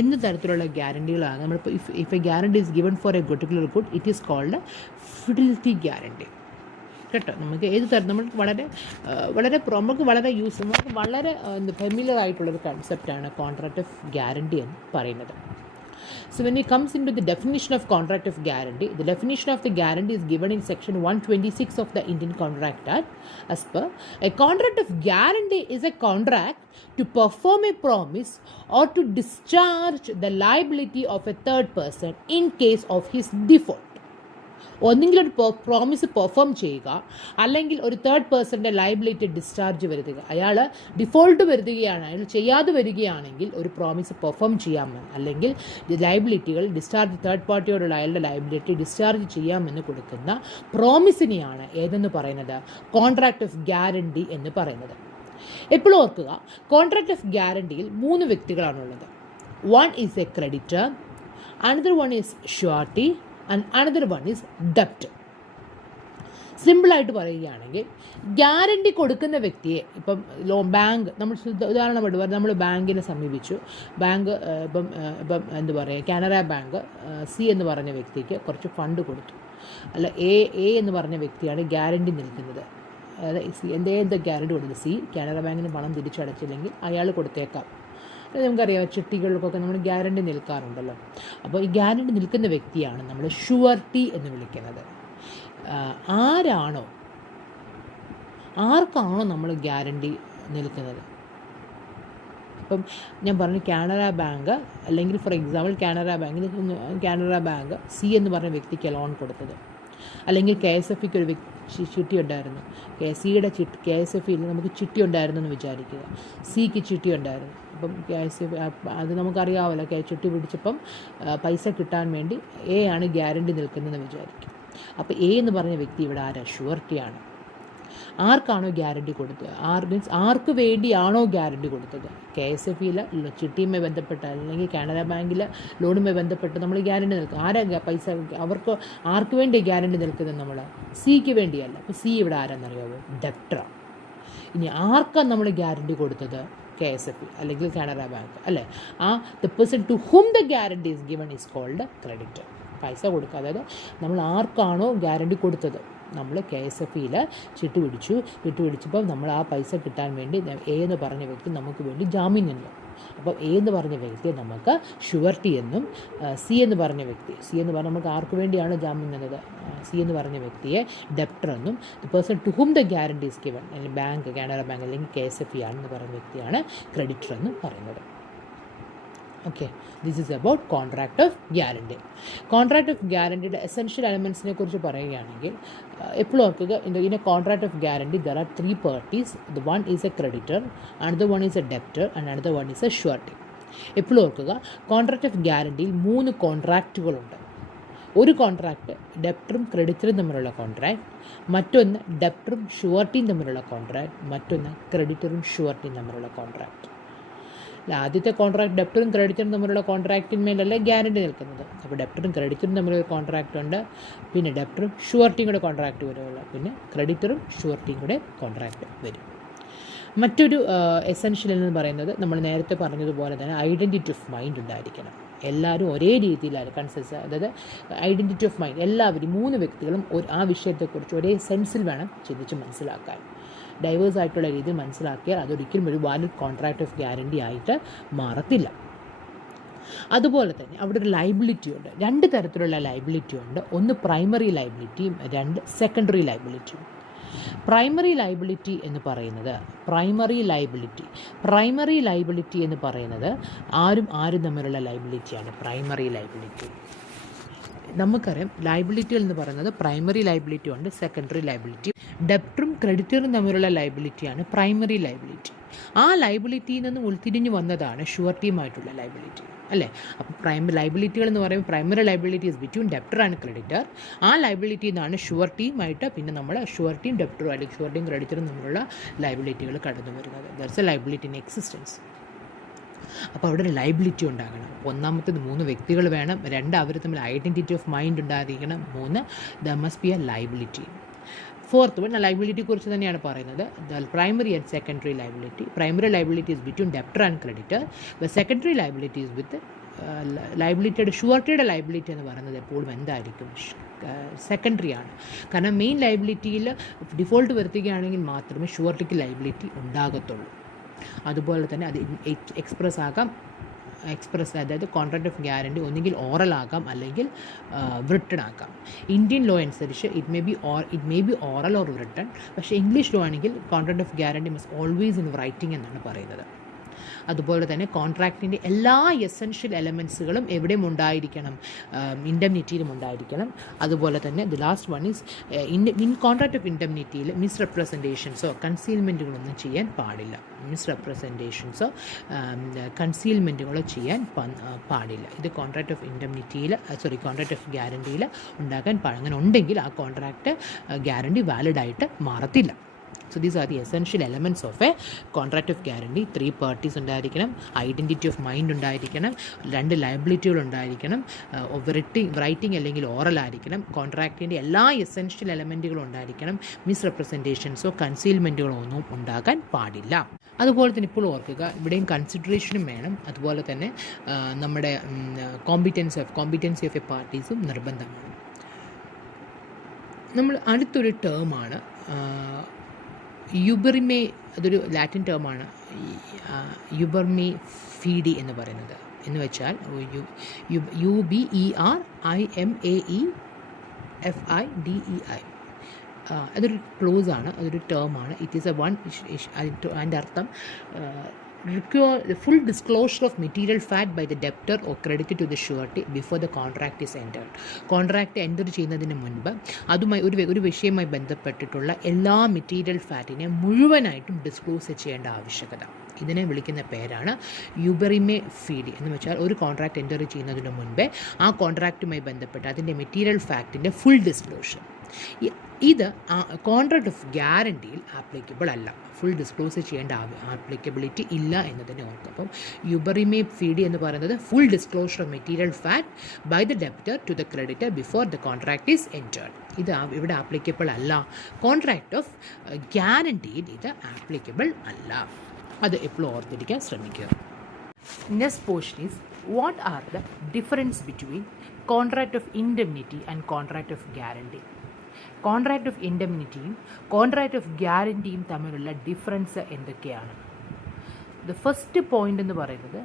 എന്ത് തരത്തിലുള്ള ഗ്യാരണ്ടികളാകാം. നമ്മളിപ്പോൾ if a guarantee is given for a particular good, it is called fidelity guarantee. കേട്ടോ, നമുക്ക് ഏത് തരം നമുക്ക് നമുക്ക് വളരെ ഫെമിലിയർ ആയിട്ടുള്ളൊരു കൺസെപ്റ്റാണ് കോൺട്രാക്ട് ഓഫ് ഗ്യാരണ്ടി എന്ന് പറയുന്നത്. So when it comes into the definition of contract of guarantee, the definition of the guarantee is given in section 126 of the Indian Contract Act. As per, a contract of guarantee is a contract to perform a promise or to discharge the liability of a third person in case of his default. ഒന്നെങ്കിൽ ഒരു promise perform ചെയ്യുക, അല്ലെങ്കിൽ ഒരു third പേഴ്സൻ്റെ liability discharge വരുത്തുക. അയാൾ default വരുത്തുകയാണ്, അയാൾ ചെയ്യാതെ വരികയാണെങ്കിൽ ഒരു പ്രോമിസ് പെർഫോം ചെയ്യാമെന്ന്, അല്ലെങ്കിൽ ലയബിലിറ്റികൾ ഡിസ്ചാർജ്, തേർഡ് പാർട്ടിയോടുള്ള അയാളുടെ ലയബിലിറ്റി ഡിസ്ചാർജ് ചെയ്യാമെന്ന് കൊടുക്കുന്ന പ്രോമിസിനെയാണ് ഏതെന്ന് പറയുന്നത്? കോൺട്രാക്ട് ഓഫ് ഗ്യാരണ്ടി എന്ന് പറയുന്നത്. എപ്പോഴും ഓർക്കുക, കോൺട്രാക്ട് ഓഫ് ഗ്യാരണ്ടിയിൽ 3 വ്യക്തികളാണുള്ളത്. One is a creditor, another one is surety, and another one is debt. സിമ്പിളായിട്ട് പറയുകയാണെങ്കിൽ, ഗ്യാരണ്ടി കൊടുക്കുന്ന വ്യക്തിയെ, ഇപ്പം ബാങ്ക്, ഉദാഹരണമായിട്ട് നമ്മൾ ബാങ്കിനെ സമീപിച്ചു. ബാങ്ക് ഇപ്പം എന്താ പറയുക, കാനറ ബാങ്ക് സി എന്ന് പറഞ്ഞ വ്യക്തിക്ക് കുറച്ച് ഫണ്ട് കൊടുത്തു. അല്ല, എ എന്ന് പറഞ്ഞ വ്യക്തിയാണ് ഗ്യാരണ്ടി നിൽക്കുന്നത്. അതായത് എന്താ ഗ്യാരണ്ടി കൊടുക്കുന്നത്? സി കാനറ ബാങ്കിന് പണം തിരിച്ചടച്ചില്ലെങ്കിൽ അയാൾ കൊടുത്തേക്കാം. നമുക്കറിയാം, ചിട്ടികൾക്കൊക്കെ നമ്മൾ ഗ്യാരണ്ടി നിൽക്കാറുണ്ടല്ലോ. അപ്പോൾ ഈ ഗ്യാരണ്ടി നിൽക്കുന്ന വ്യക്തിയാണ് നമ്മൾ ഷ്യൂരിറ്റി എന്ന് വിളിക്കുന്നത്. ആർക്കാണോ നമ്മൾ ഗ്യാരണ്ടി നിൽക്കുന്നത്? ഇപ്പം ഞാൻ പറഞ്ഞു കാനറ ബാങ്ക്, അല്ലെങ്കിൽ for example Canara bank C എന്ന് പറഞ്ഞ വ്യക്തിക്ക് ലോൺ കൊടുത്തത്, അല്ലെങ്കിൽ KSFക്ക് ഒരു ചിട്ടി ഉണ്ടായിരുന്നു. സിയുടെ KSFയിൽ നമുക്ക് ചിട്ടി ഉണ്ടായിരുന്നു എന്ന് വിചാരിക്കുക. സിക്ക് ചിട്ടി ഉണ്ടായിരുന്നു. അപ്പം KSF അത് നമുക്കറിയാമല്ലോ, ചിട്ടി പിടിച്ചപ്പം പൈസ കിട്ടാൻ വേണ്ടി എ ആണ് ഗ്യാരണ്ടി നിൽക്കുന്നതെന്ന് വിചാരിക്കും. അപ്പോൾ എ എന്ന് പറഞ്ഞ വ്യക്തി ഇവിടെ ആരാ? ഷ്യൂരിറ്റിയാണ്. ആർക്കാണോ ഗ്യാരണ്ടി കൊടുത്തത്, ആർക്ക് വേണ്ടിയാണോ ഗ്യാരണ്ടി കൊടുത്തത്? KSFയിൽ ചിട്ടിയുമായി ബന്ധപ്പെട്ട്, അല്ലെങ്കിൽ കാനറ ബാങ്കിൽ ലോണുമായി ബന്ധപ്പെട്ട് നമ്മൾ ഗ്യാരണ്ടി നിൽക്കും. പൈസ ആർക്ക് വേണ്ടി ഗ്യാരണ്ടി നിൽക്കുന്നത്? നമ്മൾ സിക്ക് വേണ്ടിയല്ല. അപ്പോൾ സി ഇവിടെ ആരാന്നറിയാമോ? ഡെപ്റ്ററാണ്. ഇനി ആർക്കാണ് നമ്മൾ ഗ്യാരണ്ടി കൊടുത്തത്? KSF അല്ലെങ്കിൽ കാനറ ബാങ്ക് അല്ലേ. The person to whom the guarantee is given is called creditor. പൈസ കൊടുക്കുക, അതായത് നമ്മൾ ആർക്കാണോ ഗ്യാരണ്ടി കൊടുത്തത്, നമ്മൾ KSFEയിൽ ചിട്ട് പിടിച്ചപ്പോൾ നമ്മൾ ആ പൈസ കിട്ടാൻ വേണ്ടി A എന്ന് പറഞ്ഞ വ്യക്തി നമുക്ക് വേണ്ടി ജാമ്യം നിന്നു. അപ്പോൾ A എന്ന് പറഞ്ഞ വ്യക്തിയെ നമുക്ക് ഷുവർട്ടി എന്നും, C എന്ന് പറഞ്ഞ നമുക്ക് ആർക്ക് വേണ്ടിയാണ് ജാമ്യം നിന്നത്, C എന്ന് പറഞ്ഞ വ്യക്തിയെ ഡെപ്റ്റർ എന്നും, the person to whom the guarantee is given, അല്ലെങ്കിൽ ബാങ്ക്, കാനറ ബാങ്ക് അല്ലെങ്കിൽ KSFE ആണെന്ന് പറയുന്ന വ്യക്തിയാണ് ക്രെഡിറ്റർ എന്നും പറയുന്നത്. Okay, this is about contract of guarantee. Contract of ഗ്യാരണ്ടിയുടെ എസെൻഷ്യൽ എലമെൻസിനെ കുറിച്ച് പറയുകയാണെങ്കിൽ എപ്പോഴും ഓർക്കുക, in a contract of guarantee there are 3 parties. The one is a creditor, another one is a debtor and another one is a surety. എപ്പോഴും ഓർക്കുക, contract of ഗ്യാരണ്ടിയിൽ 3 കോൺട്രാക്റ്റുകളുണ്ട്. ഒരു കോൺട്രാക്റ്റ് ഡെപ്റ്ററും ക്രെഡിറ്ററും തമ്മിലുള്ള കോൺട്രാക്ട്, മറ്റൊന്ന് ഡെപ്റ്ററും ഷുവർട്ടിയും തമ്മിലുള്ള കോൺട്രാക്ട്, മറ്റൊന്ന് ക്രെഡിറ്ററും ഷുവർട്ടിയും തമ്മിലുള്ള കോൺട്രാക്ട്. ആദ്യത്തെ കോൺട്രാക്ട് ഡെപ്റ്ററും ക്രെഡിറ്ററും തമ്മിലുള്ള കോൺട്രാക്റ്റിന്മേലല്ല ഗ്യാരണ്ടി നിൽക്കുന്നത്. അപ്പോൾ ഡെപ്റ്ററും ക്രെഡിറ്ററും തമ്മിലൊരു കോൺട്രാക്റ്റ് ഉണ്ട്, പിന്നെ ഡെപ്റ്ററും ഷുവർട്ടിയും കൂടെ കോൺട്രാക്റ്റ് വരുമല്ലോ, പിന്നെ ക്രെഡിറ്ററും ഷുവർട്ടിയും കൂടെ കോൺട്രാക്റ്റ് വരും. മറ്റൊരു എസെൻഷ്യൽ എന്ന് പറയുന്നത് നമ്മൾ നേരത്തെ പറഞ്ഞതുപോലെ തന്നെ ഐഡൻറ്റിറ്റി ഓഫ് മൈൻഡ് ഉണ്ടായിരിക്കണം. എല്ലാവരും ഒരേ രീതിയിലാണ് അതായത് ഐഡൻറ്റിറ്റി ഓഫ് മൈൻഡ്, എല്ലാവരും 3 വ്യക്തികളും ആ വിഷയത്തെക്കുറിച്ച് ഒരേ സെൻസിൽ വേണം ചിന്തിച്ച് മനസ്സിലാക്കാൻ. ഡൈവേഴ്സ് ആയിട്ടുള്ള രീതിയിൽ മനസ്സിലാക്കിയാൽ അതൊരിക്കലും ഒരു വാലിഡ് കോൺട്രാക്ട് ഓഫ് ഗ്യാരണ്ടി ആയിട്ട് മാറത്തില്ല. അതുപോലെ തന്നെ അവിടെ ഒരു ലൈബിലിറ്റി ഉണ്ട്, 2 തരത്തിലുള്ള ലൈബിലിറ്റി ഉണ്ട്. ഒന്ന് പ്രൈമറി ലൈബിലിറ്റിയും 2 സെക്കൻഡറി ലൈബിലിറ്റിയും. പ്രൈമറി ലൈബിലിറ്റി എന്ന് പറയുന്നത് ആരും തമ്മിലുള്ള ലൈബിലിറ്റിയാണ് പ്രൈമറി ലൈബിലിറ്റി. നമുക്കറിയാം ലൈബിലിറ്റികൾ എന്ന് പറയുന്നത് പ്രൈമറി ലൈബിലിറ്റി ഉണ്ട്, സെക്കൻഡറി ലൈബിലിറ്റി. ഡെപ്റ്ററും ക്രെഡിറ്ററും തമ്മിലുള്ള ലൈബിലിറ്റിയാണ് പ്രൈമറി ലൈബിലിറ്റി. ആ ലൈബിലിറ്റിയിൽ നിന്നും ഉൾത്തിരിഞ്ഞു വന്നതാണ് ഷുവർട്ടിയുമായിട്ടുള്ള ലൈബിലിറ്റി, അല്ലേ? അപ്പോൾ പ്രൈമറി ലൈബിലിറ്റികൾ എന്ന് പറയുമ്പോൾ primary liability is between debtor and creditor. ആ ലൈബിലിറ്റിയിൽ നിന്നാണ് ഷുവർട്ടിയുമായിട്ട് പിന്നെ നമ്മൾ ഷുവർട്ടിയും ഡെപ്റ്ററും അല്ലെങ്കിൽ ഷുവർട്ടിയും ക്രെഡിറ്ററും തമ്മിലുള്ള ലൈബിലിറ്റികൾ കടന്നു വരുന്നത്. That's A liability in existence. അപ്പോൾ അവിടെ ഒരു ലൈബിലിറ്റി ഉണ്ടാകണം. ഒന്നാമത്തേത് 3 വ്യക്തികൾ വേണം, 2 അവർ തമ്മിൽ ഐഡൻറ്റിറ്റി ഓഫ് മൈൻഡ് ഉണ്ടായിരിക്കണം, 3 the must be a liability. Fourth one liability കുറിച്ച് തന്നെയാണ് പറയുന്നത്. The primary and secondary liability. Primary liability is between debtor and creditor. The secondary liability is with ലൈബിലിറ്റിയുടെ ഷുവർട്ടിയുടെ ലൈബിലിറ്റി എന്ന് പറയുന്നത് എപ്പോഴും എന്തായിരിക്കും? സെക്കൻഡറി ആണ്. കാരണം മെയിൻ ലൈബിലിറ്റിയിൽ ഡിഫോൾട്ട് വരുത്തുകയാണെങ്കിൽ മാത്രമേ ഷുവർട്ടിക്ക് ലൈബിലിറ്റി ഉണ്ടാകത്തുള്ളൂ. അതുപോലെ തന്നെ അത് എക്സ്പ്രസ് അതായത് കോൺട്രാക്ട് ഓഫ് ഗ്യാരണ്ടി ഒന്നുകിൽ ഓറൽ ആകാം അല്ലെങ്കിൽ written ആക്കാം. ഇന്ത്യൻ ലോ അനുസരിച്ച് it may be oral or written. പക്ഷേ ഇംഗ്ലീഷ് ലോ ആണെങ്കിൽ contract of guarantee must always in writing എന്നാണ് പറയുന്നത്. അതുപോലെ തന്നെ കോൺട്രാക്റ്റിൻ്റെ എല്ലാ എസെൻഷ്യൽ എലമെൻസുകളും എവിടെയും ഉണ്ടായിരിക്കണം, ഇൻഡംനിറ്റിയിലും ഉണ്ടായിരിക്കണം. അതുപോലെ തന്നെ the last one is in contract of ഇൻഡംനിറ്റിയിൽ മിസ്റെപ്രസെൻറ്റേഷൻസോ കൺസീൽമെൻറ്റുകളൊന്നും ചെയ്യാൻ പാടില്ല. കൺസീൽമെൻറ്റുകളോ ചെയ്യാൻ പാടില്ല. ഇത് കോൺട്രാക്ട് ഓഫ് ഇൻഡംനിറ്റിയിൽ കോൺട്രാക്ട് ഓഫ് ഗ്യാരണ്ടിയിൽ ഉണ്ടാക്കാൻ അങ്ങനെ ഉണ്ടെങ്കിൽ ആ കോൺട്രാക്റ്റ് ഗ്യാരണ്ടി വാലിഡായിട്ട് മാറത്തില്ല. So these are the essential elements of a contract of guarantee. 3 parties ഉണ്ടായിരിക്കണം, ഐഡൻറ്റിറ്റി ഓഫ് മൈൻഡ് ഉണ്ടായിരിക്കണം, 2 ലയബിലിറ്റികൾ ഉണ്ടായിരിക്കണം, റൈറ്റിംഗ് അല്ലെങ്കിൽ ഓറൽ ആയിരിക്കണം, കോൺട്രാക്റ്റിൻ്റെ എല്ലാ എസെൻഷ്യൽ എലമെൻറ്റുകളും ഉണ്ടായിരിക്കണം, മിസ്റെപ്രസെൻറ്റേഷൻസോ കൺസീൽമെൻറ്റുകളോ ഒന്നും ഉണ്ടാകാൻ പാടില്ല. അതുപോലെ തന്നെ ഇപ്പോൾ ഓർക്കുക, ഇവിടെയും കൺസിഡറേഷനും വേണം. അതുപോലെ തന്നെ നമ്മുടെ കോമ്പിറ്റൻസി ഓഫ് എ പാർട്ടീസും നിർബന്ധമാണ്. നമ്മൾ അടുത്തൊരു ടേമാണ് യുബറിമേ. അതൊരു ലാറ്റിൻ ടേമാണ്, യുബർമേ ഫീഡി എന്ന് പറയുന്നത്. എന്ന് വെച്ചാൽ UBERIMAEFIDEI. അതൊരു ക്ലോസ് ആണ്, അതൊരു ടേമാണ്. It is a one. അതിൻ്റെ അർത്ഥം require the full disclosure of material fact by the debtor or creditor to the surety before the contract is entered. Contract enter ചെയ്യുന്നതിന് മുൻപ് അതുമായി ഒരു വിഷയവുമായി ബന്ധപ്പെട്ടിട്ടുള്ള എല്ലാ മെറ്റീരിയൽ ഫാക്റ്റിനെ മുഴുവനായിട്ടും ഡിസ്ക്ലോസ് ചെയ്യേണ്ട ആവശ്യകത. ഇതിനെ വിളിക്കുന്ന പേരാണ് യുബറിമേ ഫീഡി. എന്ന് വെച്ചാൽ ഒരു കോൺട്രാക്റ്റ് എൻ്റർ ചെയ്യുന്നതിന് മുൻപേ ആ കോൺട്രാക്റ്റുമായി ബന്ധപ്പെട്ട് അതിൻ്റെ മെറ്റീരിയൽ ഫാക്റ്റിൻ്റെ ഫുൾ ഡിസ്ക്ലോഷർ. ഇത് കോൺട്രാക്ട് ഓഫ് ഗ്യാരണ്ടിയിൽ ആപ്ലിക്കബിൾ അല്ല. ഫുൾ ഡിസ്ക്ലോസ് ചെയ്യേണ്ട ആപ്ലിക്കബിലിറ്റി ഇല്ല എന്ന് തന്നെ ഓർക്കും. അപ്പം യുബറിമേ ഫീഡി എന്ന് പറയുന്നത് full disclosure of material fact by the debtor to the creditor before the contract is entered. ഇത് ഇവിടെ ആപ്ലിക്കബിൾ അല്ല. കോൺട്രാക്ട് ഓഫ് ഗ്യാരണ്ടിയിൽ ഇത് ആപ്ലിക്കബിൾ അല്ല. അത് എപ്പോഴും ഓർത്തിരിക്കാൻ ശ്രമിക്കുക. Next portion is what are the difference between contract of indemnity and contract of guarantee. Contract of ഇൻഡെംനിറ്റിയും കോൺട്രാക്റ്റ് ഓഫ് ഗ്യാരണ്ടിയും തമ്മിലുള്ള ഡിഫറൻസ് എന്തൊക്കെയാണ്? ദ ഫസ്റ്റ് പോയിന്റ് എന്ന് പറയുന്നത്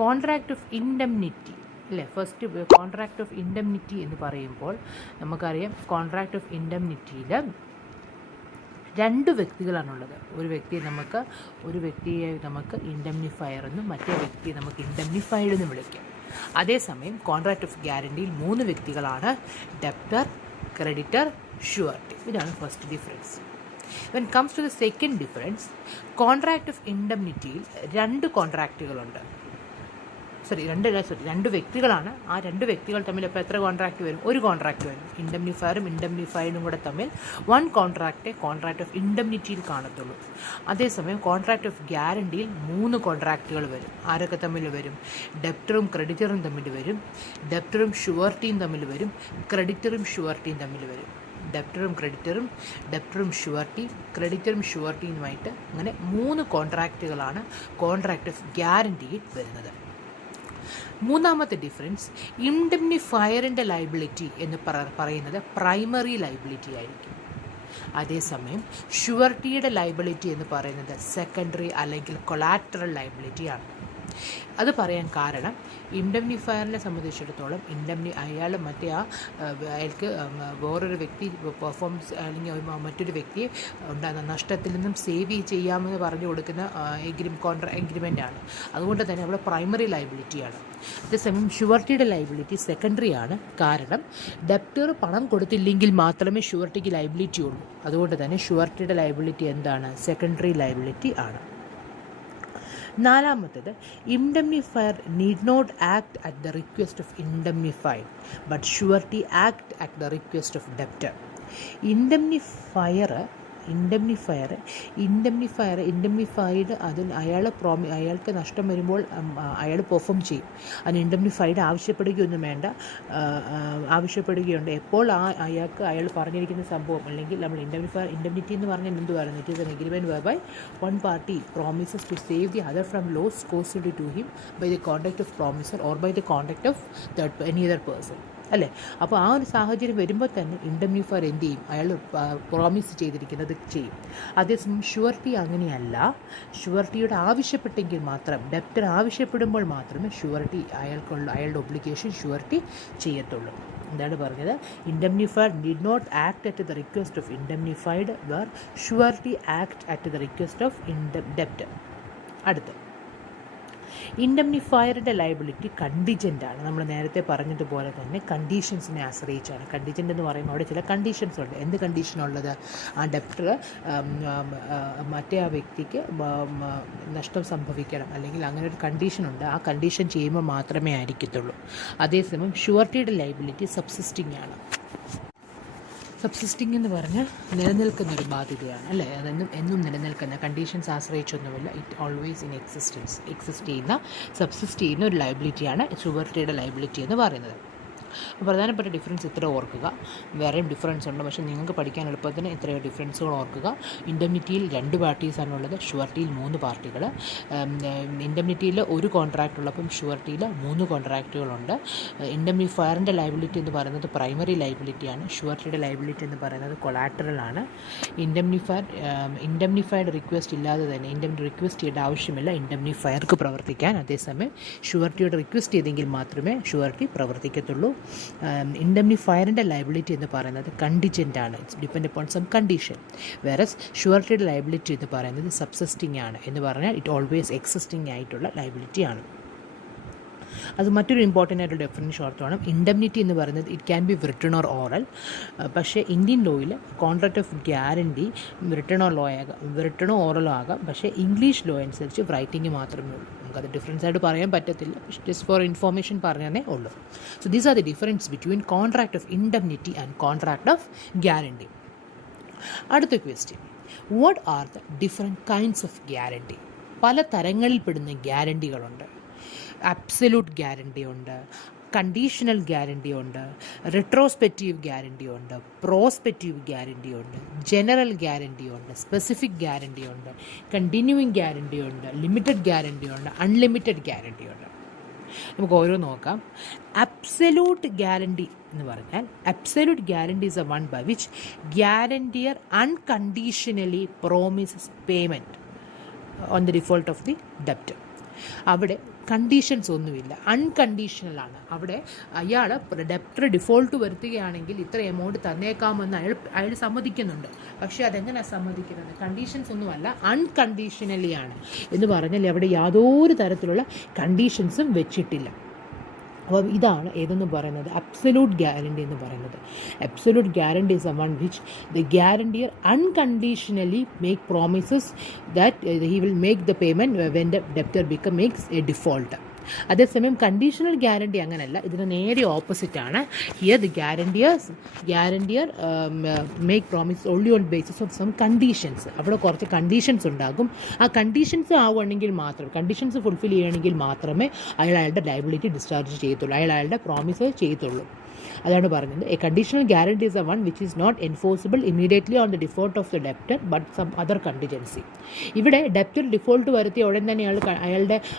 കോൺട്രാക്റ്റ് ഓഫ് ഇൻഡെംനിറ്റി അല്ലേ. ഫസ്റ്റ് കോൺട്രാക്റ്റ് ഓഫ് ഇൻഡെംനിറ്റി എന്ന് പറയുമ്പോൾ നമുക്കറിയാം കോൺട്രാക്റ്റ് ഓഫ് ഇൻഡെംനിറ്റിയിൽ രണ്ട് വ്യക്തികളാണുള്ളത്. ഒരു വ്യക്തിയെ നമുക്ക് ഇൻഡെംനിഫയർ എന്നും മറ്റേ വ്യക്തിയെ നമുക്ക് ഇൻഡെംനിഫൈഡ് എന്നും വിളിക്കാം. അതേസമയം കോൺട്രാക്റ്റ് ഓഫ് ഗ്യാരണ്ടിയിൽ 3 വ്യക്തികളാണ്: ഡെപ്റ്റർ, ക്രെഡിറ്റർ, ഷ്യൂറിറ്റി. ഇതാണ് first difference. When comes to the second difference, contract of ഇൻഡെംനിറ്റിയിൽ 2 കോൺട്രാക്റ്റുകളുണ്ട്. രണ്ട് വ്യക്തികളാണ്. ആ 2 വ്യക്തികൾ തമ്മിൽ ഇപ്പോൾ എത്ര കോൺട്രാക്റ്റ് വരും? ഒരു കോൺട്രാക്റ്റ് വരും. ഇൻഡെംനിഫയറും ഇൻഡെംനിഫൈഡും കൂടെ തമ്മിൽ 1 കോൺട്രാക്റ്റ് ഓഫ് ഇൻഡെംനിറ്റിയിൽ കാണത്തുള്ളൂ. അതേസമയം കോൺട്രാക്റ്റ് ഓഫ് ഗ്യാരണ്ടിയിൽ 3 കോൺട്രാക്റ്റുകൾ വരും. ആരൊക്കെ തമ്മിൽ വരും? ഡെപ്റ്ററും ക്രെഡിറ്ററും തമ്മിൽ വരും, ഡെപ്റ്ററും ഷ്യൂറിറ്റിയും തമ്മിൽ വരും, ക്രെഡിറ്ററും ഷ്യൂറിറ്റിയും തമ്മിൽ വരും. ഡെപ്റ്ററും ഷ്യൂറിറ്റിയുമായിട്ട് അങ്ങനെ 3 കോൺട്രാക്റ്റുകളാണ് കോൺട്രാക്റ്റ് ഓഫ് ഗ്യാരണ്ടിയിൽ വരുന്നത്. മൂന്നാമത്തെ ഡിഫറൻസ്, ഇൻഡെംനിഫയറിൻ്റെ ലയബിലിറ്റി എന്ന് പറയുന്നത് പ്രൈമറി ലയബിലിറ്റി ആയിരിക്കും. അതേസമയം ഷ്യൂറിറ്റിയുടെ ലയബിലിറ്റി എന്ന് പറയുന്നത് സെക്കൻഡറി അല്ലെങ്കിൽ കൊളാറ്ററൽ ലയബിലിറ്റിയാണ്. അത് പറയാൻ കാരണം ഇൻഡെംനിഫയറിനെ സംബന്ധിച്ചിടത്തോളം അയാൾക്ക് വേറൊരു വ്യക്തി പെർഫോമൻസ് അല്ലെങ്കിൽ മറ്റൊരു വ്യക്തിയെ ഉണ്ടാകുന്ന നഷ്ടത്തിൽ നിന്നും സേവ് ചെയ്യാമെന്ന് പറഞ്ഞു കൊടുക്കുന്ന എഗ്രിമെൻ്റാണ്. അതുകൊണ്ട് തന്നെ അവിടെ പ്രൈമറി ലയബിലിറ്റിയാണ്. അതേസമയം ഷ്യൂറിറ്റിയുടെ ലയബിലിറ്റി സെക്കൻഡറി ആണ്. കാരണം ഡെപ്റ്റർ പണം കൊടുത്തില്ലെങ്കിൽ മാത്രമേ ഷ്യൂറിറ്റിക്ക് ലയബിലിറ്റി ഉള്ളൂ. അതുകൊണ്ട് തന്നെ ഷ്യൂറിറ്റിയുടെ ലയബിലിറ്റി എന്താണ്? സെക്കൻഡറി ലയബിലിറ്റി ആണ്. നാലാമത്തേത്, indemnifier need not act at the request of indemnified but surety act at the request of debtor. Indemnified അതിൽ അയാൾക്ക് നഷ്ടം വരുമ്പോൾ അയാൾ പെർഫോം ചെയ്യും. അതിന് ഇൻഡെംനിഫൈഡ് ആവശ്യപ്പെടുകയുണ്ട് എപ്പോൾ അയാൾ പറഞ്ഞിരിക്കുന്ന സംഭവം, അല്ലെങ്കിൽ നമ്മൾ ഇൻഡെംനിറ്റി എന്ന് പറഞ്ഞാൽ എന്തുവായിരുന്നു? It is an agreement whereby one party promises to save the other from loss caused to him by the conduct of promisor or by the conduct of any other person. അല്ലേ? അപ്പോൾ ആ ഒരു സാഹചര്യം വരുമ്പോൾ തന്നെ ഇൻഡെംനിഫയർ എന്ത് ചെയ്യും? അയാൾ പ്രോമിസ് ചെയ്തിരിക്കുന്നത് ചെയ്യും. അതേസമയം ഷ്യൂറിറ്റി അങ്ങനെയല്ല. ഷ്യൂറിറ്റിയുടെ ആവശ്യപ്പെട്ടെങ്കിൽ മാത്രം, ഡെപ്റ്റർ ആവശ്യപ്പെടുമ്പോൾ മാത്രമേ അയാളുടെ ഒബ്ലിഗേഷൻ ഷ്യൂറിറ്റി ചെയ്യത്തുള്ളൂ. എന്താണ് പറഞ്ഞത്? Indemnifier need not act at the request of indemnified where surety act at the request of debtor. അടുത്ത്, ഇൻഡെംനിഫയറുടെ ലയബിലിറ്റി കണ്ടിജൻ്റ് ആണ്. നമ്മൾ നേരത്തെ പറഞ്ഞതുപോലെ തന്നെ കണ്ടീഷൻസിനെ ആശ്രയിച്ചാണ്. കണ്ടിജൻ്റ് എന്ന് പറയുമ്പോൾ അവിടെ ചില കണ്ടീഷൻസ് ഉണ്ട്. എന്ത് കണ്ടീഷനുള്ളത്? ആ ഡെപ്റ്റർ മറ്റേ ആ വ്യക്തിക്ക് നഷ്ടം സംഭവിക്കണം, അല്ലെങ്കിൽ അങ്ങനെ ഒരു കണ്ടീഷനുണ്ട്. ആ കണ്ടീഷൻ ചെയ്യുമ്പോൾ മാത്രമേ ആയിരിക്കത്തുള്ളൂ. അതേസമയം ഷ്യൂറിറ്റിയുടെ ലയബിലിറ്റി സബ്സിസ്റ്റിംഗ് ആണ്. സബ്സിസ്റ്റിംഗ് എന്ന് പറഞ്ഞാൽ നിലനിൽക്കുന്നൊരു ബാധ്യതയാണ്, അല്ലേ? എന്നും നിലനിൽക്കുന്ന, കണ്ടീഷൻസ് ആശ്രയിച്ചൊന്നുമില്ല. ഇറ്റ് ഓൾവേസ് ഇൻ സബ്സിസ്റ്റ് ചെയ്യുന്ന ഒരു ലയബിലിറ്റിയാണ് ഷ്യൂറിറ്റിയുടെ ലയബിലിറ്റി എന്ന് പറയുന്നത്. പ്രധാനപ്പെട്ട ഡിഫറൻസ് ഇത്ര ഓർക്കുക. വേറെയും ഡിഫറൻസ് ഉണ്ട്, പക്ഷേ നിങ്ങൾക്ക് പഠിക്കാൻ എളുപ്പത്തിന് ഇത്രയോ ഡിഫറൻസുകൾ ഓർക്കുക. ഇൻഡെംനിറ്റിയിൽ 2 പാർട്ടീസാണുള്ളത്, ഷ്യൂറിറ്റിയിൽ 3 പാർട്ടികൾ. ഇൻഡെംനിറ്റിയിൽ 1 കോൺട്രാക്റ്റ് ഉള്ളപ്പം ഷ്യൂറിറ്റിയിൽ 3 കോൺട്രാക്റ്റുകളുണ്ട്. ഇൻഡെംനിഫയറിൻ്റെ ലയബിലിറ്റി എന്ന് പറയുന്നത് പ്രൈമറി ലയബിലിറ്റിയാണ്. ഷ്യൂറിറ്റിയുടെ ലയബിലിറ്റി എന്ന് പറയുന്നത് കൊളാറ്ററലാണ്. ഇൻഡെംനിഫൈഡ് റിക്വസ്റ്റ് ഇല്ലാതെ തന്നെ റിക്വസ്റ്റ് ചെയ്യേണ്ട ആവശ്യമില്ല ഇൻഡെംനിഫയർക്ക് പ്രവർത്തിക്കാൻ. അതേസമയം ഷ്യൂറിറ്റിയോട് റിക്വസ്റ്റ് ചെയ്തെങ്കിൽ മാത്രമേ ഷ്യൂറിറ്റി പ്രവർത്തിക്കത്തുള്ളൂ. ഇൻഡെംനിഫയറിൻ്റെ ലയബിലിറ്റി എന്ന് പറയുന്നത് കണ്ടിജൻ്റ് ആണ്. It's depend upon some condition. Whereas ഷ്യൂറിറ്റിയുടെ ലയബിലിറ്റി എന്ന് പറയുന്നത് സബ്സിസ്റ്റിംഗ് ആണ്. എന്ന് പറഞ്ഞാൽ ഇറ്റ് ഓൾവേസ് എക്സിസ്റ്റിംഗ് ആയിട്ടുള്ള ലയബിലിറ്റി ആണ്. അത് മറ്റൊരു ഇമ്പോർട്ടൻ്റ് ആയിട്ടുള്ള ഡെഫിനിഷൻ ഓർത്തോണം. ഇൻഡെംനിറ്റി എന്ന് പറയുന്നത് it can be written or oral. പക്ഷേ ഇന്ത്യൻ ലോയിൽ കോൺട്രാക്റ്റ് ഓഫ് ഗ്യാരണ്ടി റിട്ടണോ ഓറലോ ആകാം. പക്ഷേ ഇംഗ്ലീഷ് ലോ അനുസരിച്ച് റൈറ്റിംഗ് മാത്രമേ ഉള്ളൂ. നമുക്കത് ഡിഫറൻസ് ആയിട്ട് പറയാൻ പറ്റത്തില്ല, പക്ഷേ ജസ്റ്റ് ഫോർ ഇൻഫോർമേഷൻ പറഞ്ഞതേ ഉള്ളൂ. So these are the difference between contract of indemnity and contract of guarantee. അടുത്ത question, what are the different kinds of guarantee? പല തരങ്ങളിൽപ്പെടുന്ന ഗ്യാരണ്ടികളുണ്ട്. അബ്സല്യൂട്ട് ഗ്യാരണ്ടി ഉണ്ട്, കണ്ടീഷണൽ ഗ്യാരണ്ടി ഉണ്ട്, റിട്രോസ്പെക്റ്റീവ് ഗ്യാരണ്ടി ഉണ്ട്, പ്രോസ്പെക്റ്റീവ് ഗ്യാരണ്ടി ഉണ്ട്, ജനറൽ ഗ്യാരണ്ടി ഉണ്ട്, specific guarantee ഉണ്ട്, കണ്ടിന്യൂയിങ് ഗ്യാരണ്ടി ഉണ്ട്, ലിമിറ്റഡ് ഗ്യാരണ്ടി ഉണ്ട്, അൺലിമിറ്റഡ് ഗ്യാരണ്ടി ഉണ്ട്. നമുക്ക് ഓരോ നോക്കാം. അബ്സല്യൂട്ട് ഗ്യാരണ്ടി എന്ന് പറഞ്ഞാൽ absolute guarantee is a one by which ഗ്യാരണ്ടിയർ unconditionally promises payment on the default of the debtor. അവിടെ കണ്ടീഷൻസ് ഒന്നുമില്ല, അൺകണ്ടീഷണലാണ്. അവിടെ അയാൾ ഡെപ്റ്റർ ഡിഫോൾട്ട് വരുത്തുകയാണെങ്കിൽ ഇത്ര എമൗണ്ട് തന്നേക്കാമെന്ന് അയാൾ സമ്മതിക്കുന്നുണ്ട്. പക്ഷേ അതെങ്ങനെയാണ് സമ്മതിക്കുന്നത്? കണ്ടീഷൻസ് ഒന്നുമല്ല, അൺകണ്ടീഷണലി ആണ്. എന്ന് പറഞ്ഞാൽ അവിടെ യാതൊരു തരത്തിലുള്ള കണ്ടീഷൻസും വെച്ചിട്ടില്ല. അപ്പോൾ ഇതാണ് ഏതെന്ന് പറയുന്നത് അബ്സല്യൂട്ട് ഗ്യാരണ്ടി എന്ന് പറയുന്നത്. Absolute guarantee is one which the guarantor unconditionally make promises that he will make the payment when the debtor makes a default. അതേസമയം കണ്ടീഷണൽ ഗ്യാരണ്ടി അങ്ങനെയല്ല, ഇതിന് നേരെ ഓപ്പോസിറ്റാണ്. Here the guarantor make promise only on basis of some conditions. അവിടെ കുറച്ച് conditions ഉണ്ടാകും. ആ conditions ആവുകയാണെങ്കിൽ മാത്രം, കണ്ടീഷൻസ് ഫുൾഫിൽ ചെയ്യണമെങ്കിൽ മാത്രമേ അയാളുടെ ലയബിലിറ്റി ഡിസ്ചാർജ് ചെയ്യത്തുള്ളൂ, അയാളുടെ പ്രോമിസ് ചെയ്യത്തുള്ളൂ. അതാണ് പറഞ്ഞത്. A conditional guarantee is a one which is not enforceable immediately on the default of the debtor but some other contingency. ഇവിടെ ഡെപ്റ്റർ ഡിഫോൾട്ട് വരുത്തിയ ഉടൻ തന്നെ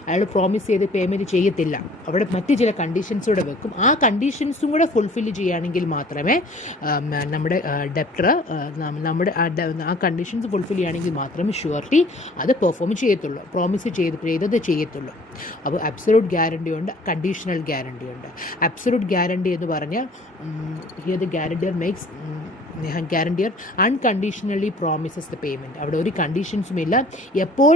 അയാൾ പ്രോമിസ് ചെയ്ത് പേയ്മെൻറ്റ് ചെയ്യത്തില്ല. അവിടെ മറ്റ് ചില കണ്ടീഷൻസ് കൂടെ വെക്കും. ആ കണ്ടീഷൻസും കൂടെ ഫുൾഫിൽ ചെയ്യുകയാണെങ്കിൽ മാത്രമേ നമ്മുടെ ഡെപ്റ്റർ ആ കണ്ടീഷൻസ് ഫുൾഫിൽ ചെയ്യുകയാണെങ്കിൽ മാത്രമേ ഷ്യൂരിറ്റി അത് പെർഫോം ചെയ്യത്തുള്ളൂ, പ്രോമിസ് ചെയ്തത് ചെയ്യത്തുള്ളൂ. അപ്പോൾ അബ്സല്യൂട്ട് ഗ്യാരണ്ടി ഉണ്ട്, കണ്ടീഷണൽ ഗ്യാരണ്ടി ഉണ്ട്. അബ്സല്യൂട്ട് ഗ്യാരണ്ടി എന്ന് പറഞ്ഞാൽ here the guarantor unconditionally promises the payment. അവിടെ ഒരു കണ്ടീഷൻസും ഇല്ല. എപ്പോൾ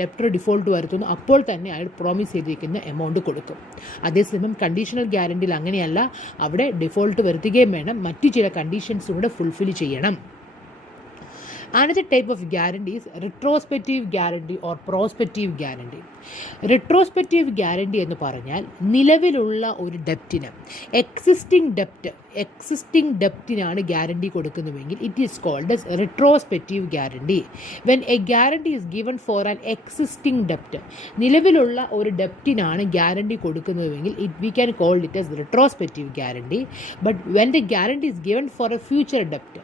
ഡെപ്റ്റർ ഡിഫോൾട്ട് വരുത്തുന്നു അപ്പോൾ തന്നെ അയാൾ പ്രോമിസ് ചെയ്തിരിക്കുന്ന എമൗണ്ട് കൊടുക്കും. അതേസമയം കണ്ടീഷണൽ ഗ്യാരണ്ടിയിൽ അങ്ങനെയല്ല. അവിടെ ഡിഫോൾട്ട് വരുത്തുകയും വേണം, മറ്റു ചില കണ്ടീഷൻസും കൂടെ ഫുൾഫിൽ ചെയ്യണം. Another type of guarantee is retrospective guarantee or prospective guarantee. Retrospective guarantee എന്ന് പറഞ്ഞാൽ നിലവിലുള്ള ഒരു ഡെപ്റ്റിന് എക്സിസ്റ്റിംഗ് ഡെപ്റ്റിനാണ് ഗ്യാരണ്ടി കൊടുക്കുന്നുവെങ്കിൽ it is called as retrospective guarantee. When a guarantee is given for an existing debt, നിലവിലുള്ള ഒരു ഡെപ്റ്റിനാണ് guarantee കൊടുക്കുന്നതെങ്കിൽ we can call it as retrospective guarantee. But when the guarantee is given for a future debt,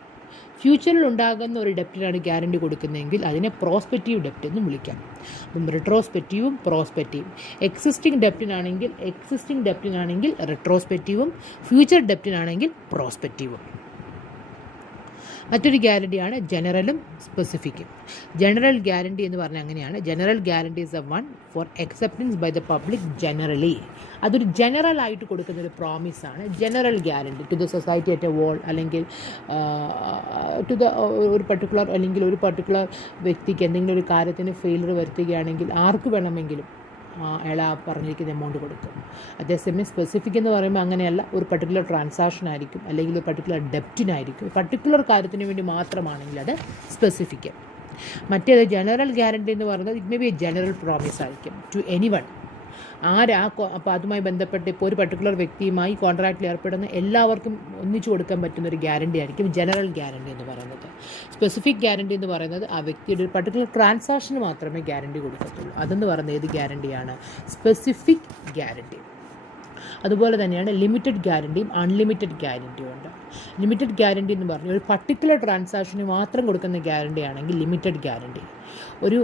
ഫ്യൂച്ചറിൽ ഉണ്ടാകുന്ന ഒരു ഡെപ്റ്റിനാണ് guarantee കൊടുക്കുന്നതെങ്കിൽ അതിനെ prospective ഡെപ്റ്റ് എന്ന് വിളിക്കാം. അപ്പം റിട്രോസ്പെക്റ്റീവും പ്രോസ്പെക്റ്റീവും. Existing ഡെപ്റ്റിനാണെങ്കിൽ റിട്രോസ്പെക്റ്റീവും, future ഡെപ്റ്റിനാണെങ്കിൽ പ്രോസ്പെക്റ്റീവും. മറ്റൊരു ഗ്യാരണ്ടിയാണ് ജനറലും സ്പെസിഫിക്കും. ജനറൽ ഗ്യാരണ്ടി എന്ന് പറഞ്ഞാൽ അങ്ങനെയാണ്. General guarantee is a one for acceptance by the public generally. അതൊരു ജനറൽ ആയിട്ട് കൊടുക്കുന്നൊരു പ്രോമിസാണ് general guarantee to the society at a whole, അല്ലെങ്കിൽ ടു ദ ഒരു പർട്ടിക്കുലർ വ്യക്തിക്ക് എന്തെങ്കിലും ഒരു കാര്യത്തിന് ഫെയിലിയർ വരുത്തുകയാണെങ്കിൽ ആർക്ക് വേണമെങ്കിലും അയാൾ ആ പറഞ്ഞിരിക്കുന്ന എമൗണ്ട് കൊടുക്കും. അതേസമയം സ്പെസിഫിക് എന്ന് പറയുമ്പോൾ അങ്ങനെയല്ല, ഒരു പർട്ടിക്കുലർ ട്രാൻസാക്ഷൻ ആയിരിക്കും, അല്ലെങ്കിൽ ഒരു പർട്ടിക്കുലർ ഡെപ്റ്റിനായിരിക്കും, പർട്ടിക്കുലർ കാര്യത്തിന് വേണ്ടി മാത്രമാണെങ്കിൽ അത് സ്പെസിഫിക്. മറ്റേത് ജനറൽ ഗ്യാരണ്ടി എന്ന് പറയുന്നത് it may be A general promise ആയിരിക്കും ടു എനിവൺ. അപ്പോൾ അതുമായി ബന്ധപ്പെട്ട് ഇപ്പോൾ ഒരു പർട്ടിക്കുലർ വ്യക്തിയുമായി കോൺട്രാക്റ്റിൽ ഏർപ്പെടുന്ന എല്ലാവർക്കും ഒന്നിച്ചു കൊടുക്കാൻ പറ്റുന്ന ഒരു ഗ്യാരണ്ടി ആയിരിക്കും ജനറൽ ഗ്യാരണ്ടി എന്ന് പറയുന്നത്. സ്പെസിഫിക് ഗ്യാരണ്ടി എന്ന് പറയുന്നത് ആ വ്യക്തിയുടെ ഒരു പർട്ടിക്കുലർ ട്രാൻസാക്ഷന് മാത്രമേ ഗ്യാരണ്ടി കൊടുക്കത്തുള്ളൂ. അതെന്ന് പറയുന്നത് ഏത് ഗ്യാരണ്ടിയാണ്? Specific guarantee. അതുപോലെ തന്നെയാണ് ലിമിറ്റഡ് ഗ്യാരണ്ടിയും അൺലിമിറ്റഡ് ഗ്യാരണ്ടിയും ഉണ്ട്. ലിമിറ്റഡ് ഗ്യാരണ്ടി എന്ന് പറഞ്ഞാൽ ഒരു പർട്ടിക്കുലർ ട്രാൻസാക്ഷന് മാത്രം കൊടുക്കുന്ന ഗ്യാരണ്ടി ആണെങ്കിൽ ലിമിറ്റഡ് ഗ്യാരണ്ടി. ഒരു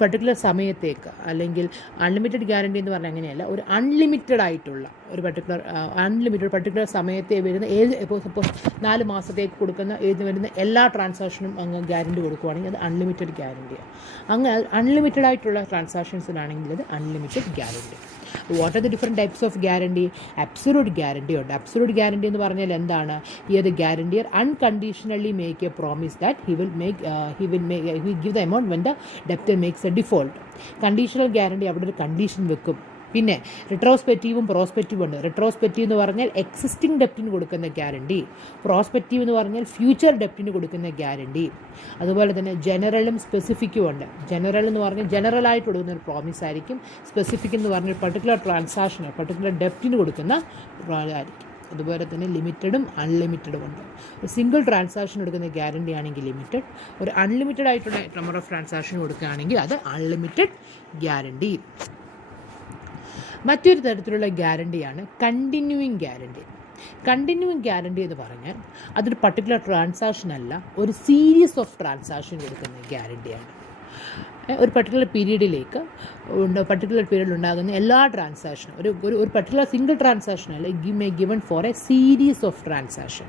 പർട്ടിക്കുലർ സമയത്തേക്ക്, അല്ലെങ്കിൽ അൺലിമിറ്റഡ് ഗ്യാരണ്ടി എന്ന് പറഞ്ഞാൽ അങ്ങനെയല്ല, ഒരു അൺലിമിറ്റഡ് ആയിട്ടുള്ള ഒരു പർട്ടിക്കുലർ സമയത്തെ വരുന്ന ഇപ്പോൾ സപ്പോസ് 4 മാസത്തേക്ക് കൊടുക്കുന്ന വരുന്ന എല്ലാ ട്രാൻസാക്ഷനും അങ്ങ് ഗ്യാരണ്ടി കൊടുക്കുകയാണെങ്കിൽ അത് അൺലിമിറ്റഡ് ഗ്യാരണ്ടിയാണ്. അങ്ങനെ അൺലിമിറ്റഡ് ആയിട്ടുള്ള ട്രാൻസാക്ഷൻസിനാണെങ്കിൽ അത് unlimited guarantee. What are the different types of guarantee? Absolute guarantee ഉണ്ട്. അബ്സല്യൂട്ട് ഗ്യാരണ്ടി എന്ന് പറഞ്ഞാൽ എന്താണ്? Here the guarantor unconditionally make a promise that he will give the amount when the debtor makes a default. Conditional guarantee അവിടെ ഒരു condition വെക്കും. പിന്നെ റിട്രോസ്പെക്റ്റീവും പ്രോസ്പെക്റ്റീവും ഉണ്ട്. Retrospective എന്ന് പറഞ്ഞാൽ എക്സിസ്റ്റിംഗ് ഡെപ്റ്റിന് കൊടുക്കുന്ന ഗ്യാരണ്ടി, പ്രോസ്പെക്റ്റീവ് എന്ന് പറഞ്ഞാൽ ഫ്യൂച്ചർ ഡെപ്റ്റിന് കൊടുക്കുന്ന ഗ്യാരണ്ടി. അതുപോലെ തന്നെ ജനറലും സ്പെസിഫിക്കും ഉണ്ട്. ജനറൽ എന്ന് പറഞ്ഞാൽ ജനറലായിട്ട് കൊടുക്കുന്ന ഒരു പ്രോമിസ് ആയിരിക്കും. സ്പെസിഫിക് എന്ന് പറഞ്ഞാൽ പർട്ടിക്കുലർ ട്രാൻസാക്ഷന്, പർട്ടിക്കുലർ ഡെപ്റ്റിന് കൊടുക്കുന്ന ആയിരിക്കും. അതുപോലെ തന്നെ ലിമിറ്റഡും അൺലിമിറ്റഡും ഉണ്ട്. ഒരു സിംഗിൾ ട്രാൻസാക്ഷൻ എടുക്കുന്ന ഗ്യാരണ്ടി ആണെങ്കിൽ ലിമിറ്റഡ്, ഒരു അൺലിമിറ്റഡ് ആയിട്ടുള്ള നമ്പർ ഓഫ് ട്രാൻസാക്ഷൻ കൊടുക്കുകയാണെങ്കിൽ അത് അൺലിമിറ്റഡ് ഗ്യാരണ്ടി. മറ്റൊരു തരത്തിലുള്ള ഗ്യാരണ്ടിയാണ് കണ്ടിന്യൂയിങ് ഗ്യാരണ്ടി. കണ്ടിന്യൂയിങ് ഗ്യാരണ്ടി എന്ന് പറഞ്ഞാൽ അതൊരു പർട്ടിക്കുലർ ട്രാൻസാക്ഷൻ അല്ല, ഒരു സീരീസ് ഓഫ് ട്രാൻസാക്ഷൻ കൊടുക്കുന്ന ഗ്യാരണ്ടിയാണ്. ഒരു പർട്ടിക്കുലർ പീരീഡിലേക്ക് പർട്ടിക്കുലർ പീരീഡിൽ ഉണ്ടാകുന്ന എല്ലാ ട്രാൻസാക്ഷനും ഒരു പർട്ടിക്കുലർ സിംഗിൾ ട്രാൻസാക്ഷൻ അല്ല may given for a series of transaction.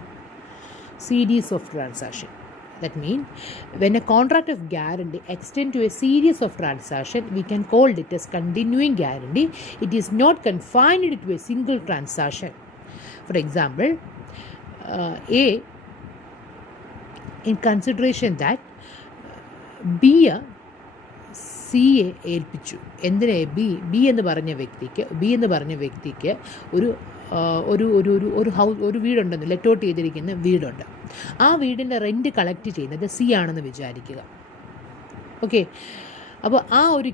That means when a contract of guarantee extends to a series of transactions, we can call it as continuing guarantee. It is not confined to a single transaction. For example, A, in consideration that B സിയെ ഏൽപ്പിച്ചു. എന്തിനെ? B എന്ന് പറഞ്ഞ വ്യക്തിക്ക് ഒരു വീടുണ്ടെന്ന് ലെറ്റൗട്ട് ചെയ്തിരിക്കുന്ന വീടുണ്ട്. ആ വീടിൻ്റെ റെൻറ്റ് കളക്ട് ചെയ്യുന്നത് സി ആണെന്ന് വിചാരിക്കുക. ഓക്കെ, അപ്പോൾ ആ ഒരു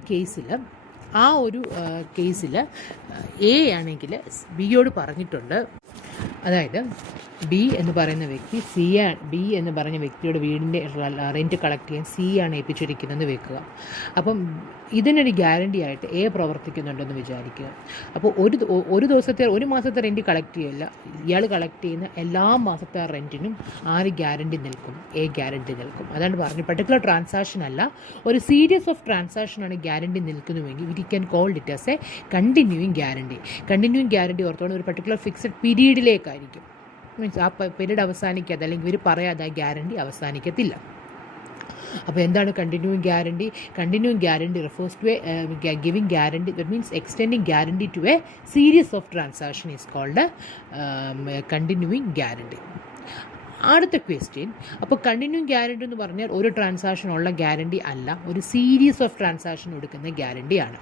കേസിൽ എ ആണെങ്കിൽ ബിയോട് പറഞ്ഞിട്ടുണ്ട്, അതായത് ബി എന്ന് പറയുന്ന വ്യക്തി ബി എന്ന് പറഞ്ഞ വ്യക്തിയുടെ വീടിൻ്റെ റെൻറ്റ് കളക്ട് ചെയ്യാൻ സി ആണ് ഏൽപ്പിച്ചിരിക്കുന്നതെന്ന് വെക്കുക. അപ്പം ഇതിനൊരു ഗ്യാരണ്ടി ആയിട്ട് എ പ്രവർത്തിക്കുന്നുണ്ടെന്ന് വിചാരിക്കുക. അപ്പോൾ ഒരു മാസത്തെ റെൻറ്റ് കളക്ട് ചെയ്യില്ല, ഇയാൾ കളക്ട് ചെയ്യുന്ന എല്ലാ മാസത്തെ റെൻറ്റിനും ആര് ഗ്യാരണ്ടി നിൽക്കും? എ ഗ്യാരണ്ടി നിൽക്കും. അതാണ് പറഞ്ഞു, പർട്ടിക്കുലർ ട്രാൻസാക്ഷൻ അല്ല, ഒരു സീരീസ് ഓഫ് ട്രാൻസാക്ഷനാണ് ഗ്യാരണ്ടി നിൽക്കുന്നുവെങ്കിൽ we can call it as a continuing guarantee ഓർത്തോണം ഒരു പർട്ടിക്കുലർ ഫിക്സഡ് പീരീഡിലേക്കായിരിക്കും. മീൻസ് ആ പീരീഡ് അവസാനിക്കാതെ അല്ലെങ്കിൽ ഇവർ പറയാതെ ആ ഗ്യാരണ്ടി അവസാനിക്കത്തില്ല. അപ്പോൾ എന്താണ് continuing guarantee refers to a giving guarantee, that means extending guarantee to a series of transaction is called a continuing guarantee. അടുത്ത ക്വസ്റ്റ്യൻ, അപ്പോൾ കണ്ടിന്യൂയിങ് ഗ്യാരണ്ടി എന്ന് പറഞ്ഞാൽ ഒരു ട്രാൻസാക്ഷനുള്ള ഗ്യാരണ്ടി അല്ല, ഒരു സീരീസ് ഓഫ് ട്രാൻസാക്ഷൻ എടുക്കുന്ന ഗ്യാരണ്ടിയാണ്.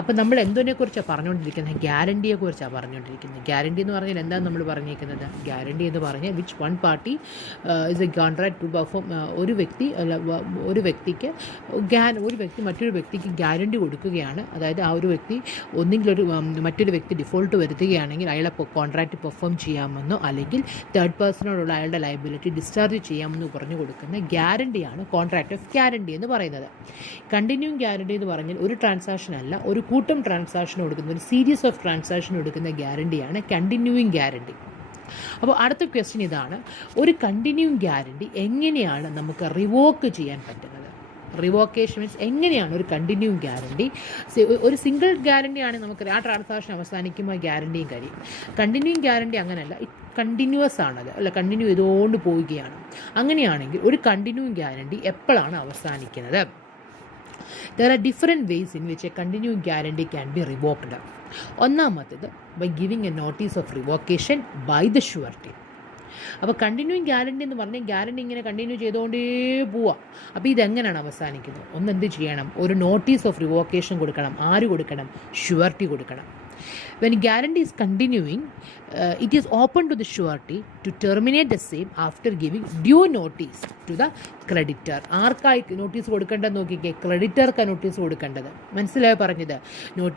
അപ്പോൾ നമ്മൾ എന്തിനെക്കുറിച്ചാണ് പറഞ്ഞുകൊണ്ടിരിക്കുന്നത്? ഗ്യാരണ്ടിയെക്കുറിച്ചാണ് പറഞ്ഞുകൊണ്ടിരിക്കുന്നത്. ഗ്യാരണ്ടി എന്ന് പറഞ്ഞാൽ എന്താണ് നമ്മൾ പറഞ്ഞിരിക്കുന്നത്? ഗ്യാരണ്ടി എന്ന് പറഞ്ഞാൽ which one party is a contract to perform, ഒരു വ്യക്തി മറ്റൊരു വ്യക്തിക്ക് ഗ്യാരണ്ടി കൊടുക്കുകയാണ്. അതായത് ആ ഒരു വ്യക്തി മറ്റൊരു വ്യക്തി ഡിഫോൾട്ട് വരുത്തുകയാണെങ്കിൽ അയാളെ കോൺട്രാക്റ്റ് പെർഫോം ചെയ്യാമെന്നോ അല്ലെങ്കിൽ തേർഡ് പേഴ്സണോടുള്ള അയാളുടെ ലയബിലിറ്റി ഡിസ്ചാർജ് ചെയ്യാമെന്ന് പറഞ്ഞു കൊടുക്കുന്ന ഗ്യാരണ്ടിയാണ് കോൺട്രാക്ട് ഓഫ് ഗ്യാരണ്ടി എന്ന് പറയുന്നത്. കണ്ടിന്യൂയിങ് ഗ്യാരണ്ടി എന്ന് പറഞ്ഞാൽ ഒരു ട്രാൻസാക്ഷൻ അല്ല, ഒരു കൂട്ടം ട്രാൻസാക്ഷൻ കൊടുക്കുന്ന, ഒരു സീരീസ് ഓഫ് ട്രാൻസാക്ഷൻ എടുക്കുന്ന ഗ്യാരണ്ടിയാണ് കണ്ടിന്യൂയിങ് ഗ്യാരണ്ടി. അപ്പോൾ അടുത്ത ക്വസ്റ്റ്യൻ ഇതാണ്, ഒരു കണ്ടിന്യൂയിങ് ഗ്യാരണ്ടി എങ്ങനെയാണ് നമുക്ക് റിവോക്ക് ചെയ്യാൻ പറ്റുന്നത്? റിവോക്കേഷൻ മീൻസ് എങ്ങനെയാണ് ഒരു കണ്ടിന്യൂയിങ് ഗ്യാരണ്ടി? ഒരു സിംഗിൾ ഗ്യാരണ്ടി ആണെങ്കിൽ നമുക്ക് ആ ട്രാൻസാക്ഷൻ അവസാനിക്കുമ്പോൾ ഗ്യാരണ്ടിയും കഴിയും. കണ്ടിന്യൂയിങ് ഗ്യാരണ്ടി അങ്ങനെയല്ല, കണ്ടിന്യൂസ് ആണത്, അല്ല കണ്ടിന്യൂ ചെയ്തുകൊണ്ട് പോവുകയാണ്. അങ്ങനെയാണെങ്കിൽ ഒരു കണ്ടിന്യൂയിങ് ഗ്യാരണ്ടി എപ്പോഴാണ് അവസാനിക്കുന്നത്? There are different ways in which a continuing guarantee can be revoked. ഒന്നാമത്തേത് by giving a notice of revocation by the surety. അപ്പോൾ കണ്ടിന്യൂയിങ് ഗ്യാരണ്ടി എന്ന് പറഞ്ഞാൽ ഗ്യാരണ്ടി ഇങ്ങനെ കണ്ടിന്യൂ ചെയ്തുകൊണ്ടേ പോവാം. അപ്പോൾ ഇതെങ്ങനെയാണ് അവസാനിക്കുന്നത്? എന്ത് ചെയ്യണം? ഒരു നോട്ടീസ് ഓഫ് റിവോക്കേഷൻ കൊടുക്കണം. ആര് കൊടുക്കണം? ഷ്യൂരിറ്റി കൊടുക്കണം. When guarantee is continuing, it is open to the surety to terminate the same after giving due notice to the creditor. ആർക്കായി നോട്ടീസ് കൊടുക്കേണ്ടത് നോക്കിക്കേ? ക്രെഡിറ്റർക്ക് നോട്ടീസ് കൊടുക്കേണ്ടത്. മനസ്സിലായോ പറഞ്ഞത്?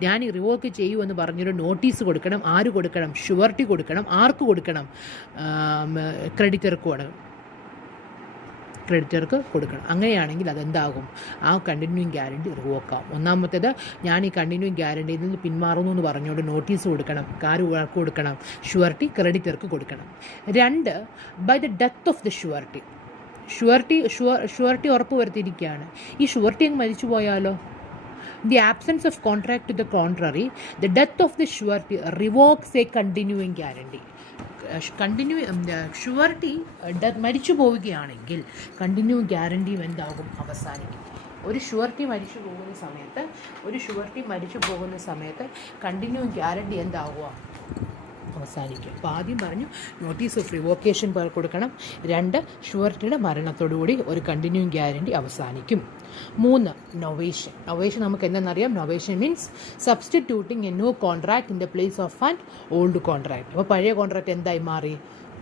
ഞാൻ റിവോക്ക് ചെയ്യുമെന്ന് പറഞ്ഞൊരു നോട്ടീസ് കൊടുക്കണം. ആര് കൊടുക്കണം? ഷ്യൂരിറ്റി കൊടുക്കണം. ആർക്ക് കൊടുക്കണം? ക്രെഡിറ്റർക്ക് കൊടുക്കണം. അങ്ങനെയാണെങ്കിൽ അതെന്താകും? ആ കണ്ടിന്യൂയിങ് ഗ്യാരണ്ടി റിവോക്കാവും. ഒന്നാമത്തേത്, ഞാൻ ഈ കണ്ടിന്യൂയിങ് ഗ്യാരണ്ടിയിൽ നിന്ന് പിന്മാറുന്നു എന്ന് പറഞ്ഞുകൊണ്ട് നോട്ടീസ് കൊടുക്കണം. ആർക്ക് കൊടുക്കണം? ഷ്യൂരിറ്റി ക്രെഡിറ്റർക്ക് കൊടുക്കണം. 2, by the death of the surety ഉറപ്പ് വരുത്തിയിരിക്കുകയാണ്. ഈ ഷ്യൂരിറ്റി അങ്ങ് മരിച്ചു പോയാലോ? The absence of contract to the contrary, the death of the surety revokes a continuing guarantee. ഷ്യൂരിറ്റി മരിച്ചു പോവുകയാണെങ്കിൽ കണ്ടിന്യൂ ഗ്യാരണ്ടിയും എന്താകും? അവസാനിക്കും. ഒരു ഷ്യൂരിറ്റി മരിച്ചു പോകുന്ന സമയത്ത് കണ്ടിന്യൂ ഗ്യാരണ്ടി എന്താകുക? അവസാനിക്കും. അപ്പോൾ ആദ്യം പറഞ്ഞു നോട്ടീസ് ഓഫ് റിവോക്കേഷൻ കൊടുക്കണം. 2, ഷ്യൂരിറ്റിയുടെ മരണത്തോടുകൂടി ഒരു കണ്ടിന്യൂയിങ് ഗ്യാരണ്ടി അവസാനിക്കും. 3, നൊവേഷൻ നമുക്ക് എന്തെന്നറിയാം? Novation means substituting a new contract in the place of an old contract. അപ്പോൾ പഴയ കോൺട്രാക്ട് എന്തായി മാറി?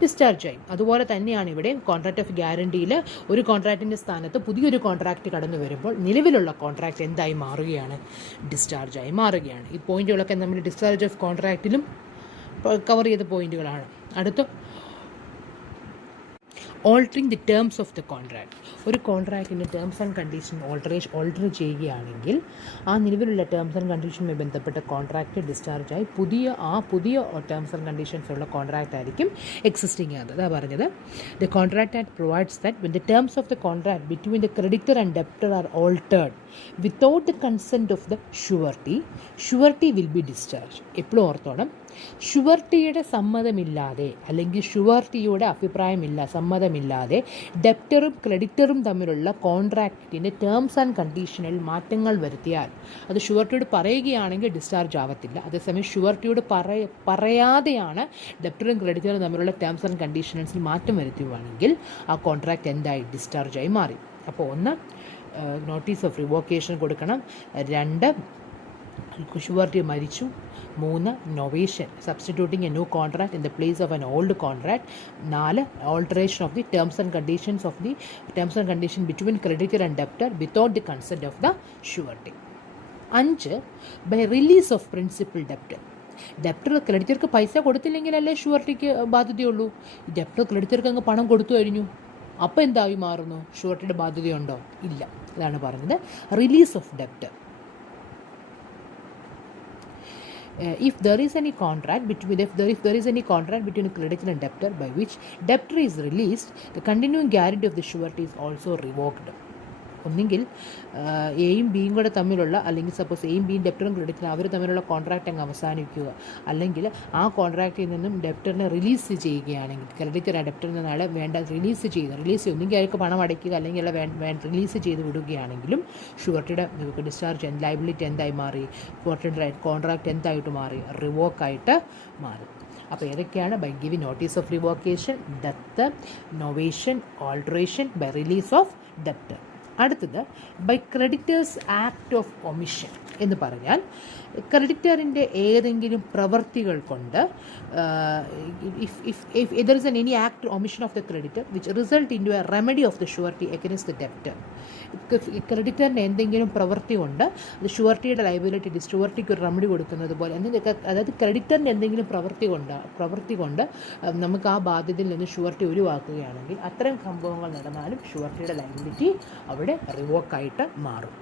ഡിസ്ചാർജ് ആയി. അതുപോലെ തന്നെയാണ് ഇവിടെ കോൺട്രാക്ട് ഓഫ് ഗ്യാരണ്ടിയിൽ ഒരു കോൺട്രാക്റ്റിൻ്റെ സ്ഥാനത്ത് പുതിയൊരു കോൺട്രാക്റ്റ് കടന്നു വരുമ്പോൾ നിലവിലുള്ള കോൺട്രാക്റ്റ് എന്തായി മാറുകയാണ്? ഡിസ്ചാർജായി മാറുകയാണ്. ഈ പോയിന്റുകളൊക്കെ നമ്മൾ ഡിസ്ചാർജ് ഓഫ് കോൺട്രാക്റ്റിലും കവർ ചെയ്ത പോയിന്റുകളാണ്. അടുത്ത altering the terms of the contract. ഒരു കോൺട്രാക്റ്റിൻ്റെ ടേംസ് ആൻഡ് കണ്ടീഷൻ ഓൾട്ടർ ചെയ്യുകയാണെങ്കിൽ ആ നിലവിലുള്ള ടേംസ് ആൻഡ് കണ്ടീഷനുമായി ബന്ധപ്പെട്ട കോൺട്രാക്റ്റ് ഡിസ്ചാർജായി പുതിയ ടേംസ് ആൻഡ് കണ്ടീഷൻസ് ഉള്ള കോൺട്രാക്റ്റ് ആയിരിക്കും എക്സിസ്റ്റിംഗ് ആകുന്നത്. അതാണ് പറഞ്ഞത്. The contract act provides that when the terms of the contract between the creditor and debtor are altered without the consent of the surety will be discharge. എപ്പോഴും ഓർത്തോണം, ഷുവർട്ടിയുടെ സമ്മതമില്ലാതെ അല്ലെങ്കിൽ ഷുവർട്ടിയുടെ സമ്മതമില്ലാതെ ഡെപ്റ്ററും ക്രെഡിറ്ററും തമ്മിലുള്ള കോൺട്രാക്റ്റിൻ്റെ ടേംസ് ആൻഡ് കണ്ടീഷനിൽ മാറ്റങ്ങൾ വരുത്തിയാൽ അത് ഷുവർട്ടിയോട് പറയുകയാണെങ്കിൽ ഡിസ്ചാർജ് ആവത്തില്ല. അതേസമയം ഷുവർട്ടിയോട് പറയാതെയാണ് ഡെപ്റ്ററും ക്രെഡിറ്ററും തമ്മിലുള്ള ടേംസ് ആൻഡ് കണ്ടീഷൻസിൽ മാറ്റം വരുത്തുകയാണെങ്കിൽ ആ കോൺട്രാക്റ്റ് എന്തായി? ഡിസ്ചാർജായി മാറി. അപ്പോൾ ഒന്ന്, നോട്ടീസ് ഓഫ് റിവോക്കേഷൻ കൊടുക്കണം. 2, ഷുവർട്ടി മരിച്ചു. 3, novation, substituting a new contract in the place of an old contract. 4, alteration of the terms and condition between creditor and debtor without the consent of the surety. 5, by release of principal debtor. Debtor ക്രെഡിറ്റർക്ക് പൈസ കൊടുത്തില്ലെങ്കിലല്ലേ ഷുവർട്ടിക്ക് ബാധ്യതയുള്ളൂ. Debtor ക്രെഡിറ്റർക്ക് അങ്ങ് പണം കൊടുത്തു കഴിഞ്ഞു, അപ്പോൾ എന്തായി മാറുന്നു? ഷുവർട്ടിയുടെ ബാധ്യതയുണ്ടോ? ഇല്ല. ഇതാണ് പറഞ്ഞത്, release of debtor. If there is any contract between a creditor and debtor by which debtor is released, the continuing guarantee of the surety is also revoked. ഒന്നെങ്കിൽ എയും ബിയും കൂടെ തമ്മിലുള്ള, അല്ലെങ്കിൽ സപ്പോസ് എയും ബിയും ഡെപ്റ്ററും ക്രെഡിറ്ററും അവർ തമ്മിലുള്ള കോൺട്രാക്റ്റ് അങ്ങ് അവസാനിക്കുക, അല്ലെങ്കിൽ ആ കോൺട്രാക്റ്റിൽ നിന്നും ഡെപ്റ്ററിനെ റിലീസ് ചെയ്യുകയാണെങ്കിൽ, ക്രെഡിറ്റർ ആ ഡെപ്റ്ററിൽ നിന്ന് ആളെ റിലീസ് ഒന്നെങ്കിൽ അയാൾക്ക് പണം അടയ്ക്കുക, അല്ലെങ്കിൽ അയാളെ റിലീസ് ചെയ്ത് വിടുകയാണെങ്കിലും ഷുവർട്ടിയുടെ ഡിസ്ചാർജ് ലയബിലിറ്റി എന്തായി മാറി? കോൺട്രാക്റ്റ് എന്തായിട്ട് മാറി? റിവോക്കായിട്ട് മാറി. അപ്പോൾ ഏതൊക്കെയാണ്? By giving notice of revocation, death, novation, alteration, by release of debtor. അടുത്തത് by creditors act of omission എന്ന് പറഞ്ഞാൽ ക്രെഡിറ്ററിൻ്റെ ഏതെങ്കിലും പ്രവൃത്തികൾ കൊണ്ട് if there is any act or omission of the creditor which result into a remedy of the surety against the debtor. ക്രെഡിറ്ററിന് എന്തെങ്കിലും പ്രവൃത്തി കൊണ്ട് അത് ഷുവർട്ടിയുടെ ലയബിലിറ്റി ഷുവർട്ടിക്ക് ഒരു റെമഡി കൊടുക്കുന്നത് പോലെ, അതായത് ക്രെഡിറ്ററിന് എന്തെങ്കിലും പ്രവൃത്തി കൊണ്ട് നമുക്ക് ആ ബാധ്യതയിൽ നിന്ന് ഷുവർട്ടി ഒഴിവാക്കുകയാണെങ്കിൽ അത്തരം സംഭവങ്ങൾ നടന്നാലും ഷുവർട്ടിയുടെ ലയബിലിറ്റി അവിടെ റിവോക്കായിട്ട് മാറും.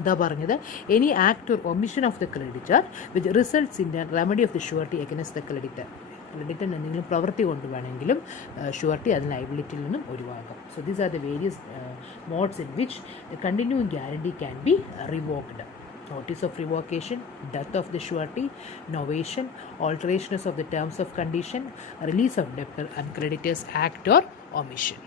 അതാ പറഞ്ഞത്, any act or omission of the creditor which results in a remedy of the surety against the creditor. ക്രെഡിറ്ററിന് എന്തെങ്കിലും പ്രവൃത്തി കൊണ്ടുവേണമെങ്കിലും ഷുവർട്ടി അതിന് ലയബിലിറ്റിയിൽ നിന്നും ഒഴിവാക്കാം. So these are the various modes in which the continuing guarantee can be revoked. Notice of revocation, death of the surety, novation, alterations of the terms of condition, release of debtor and creditors act or omission.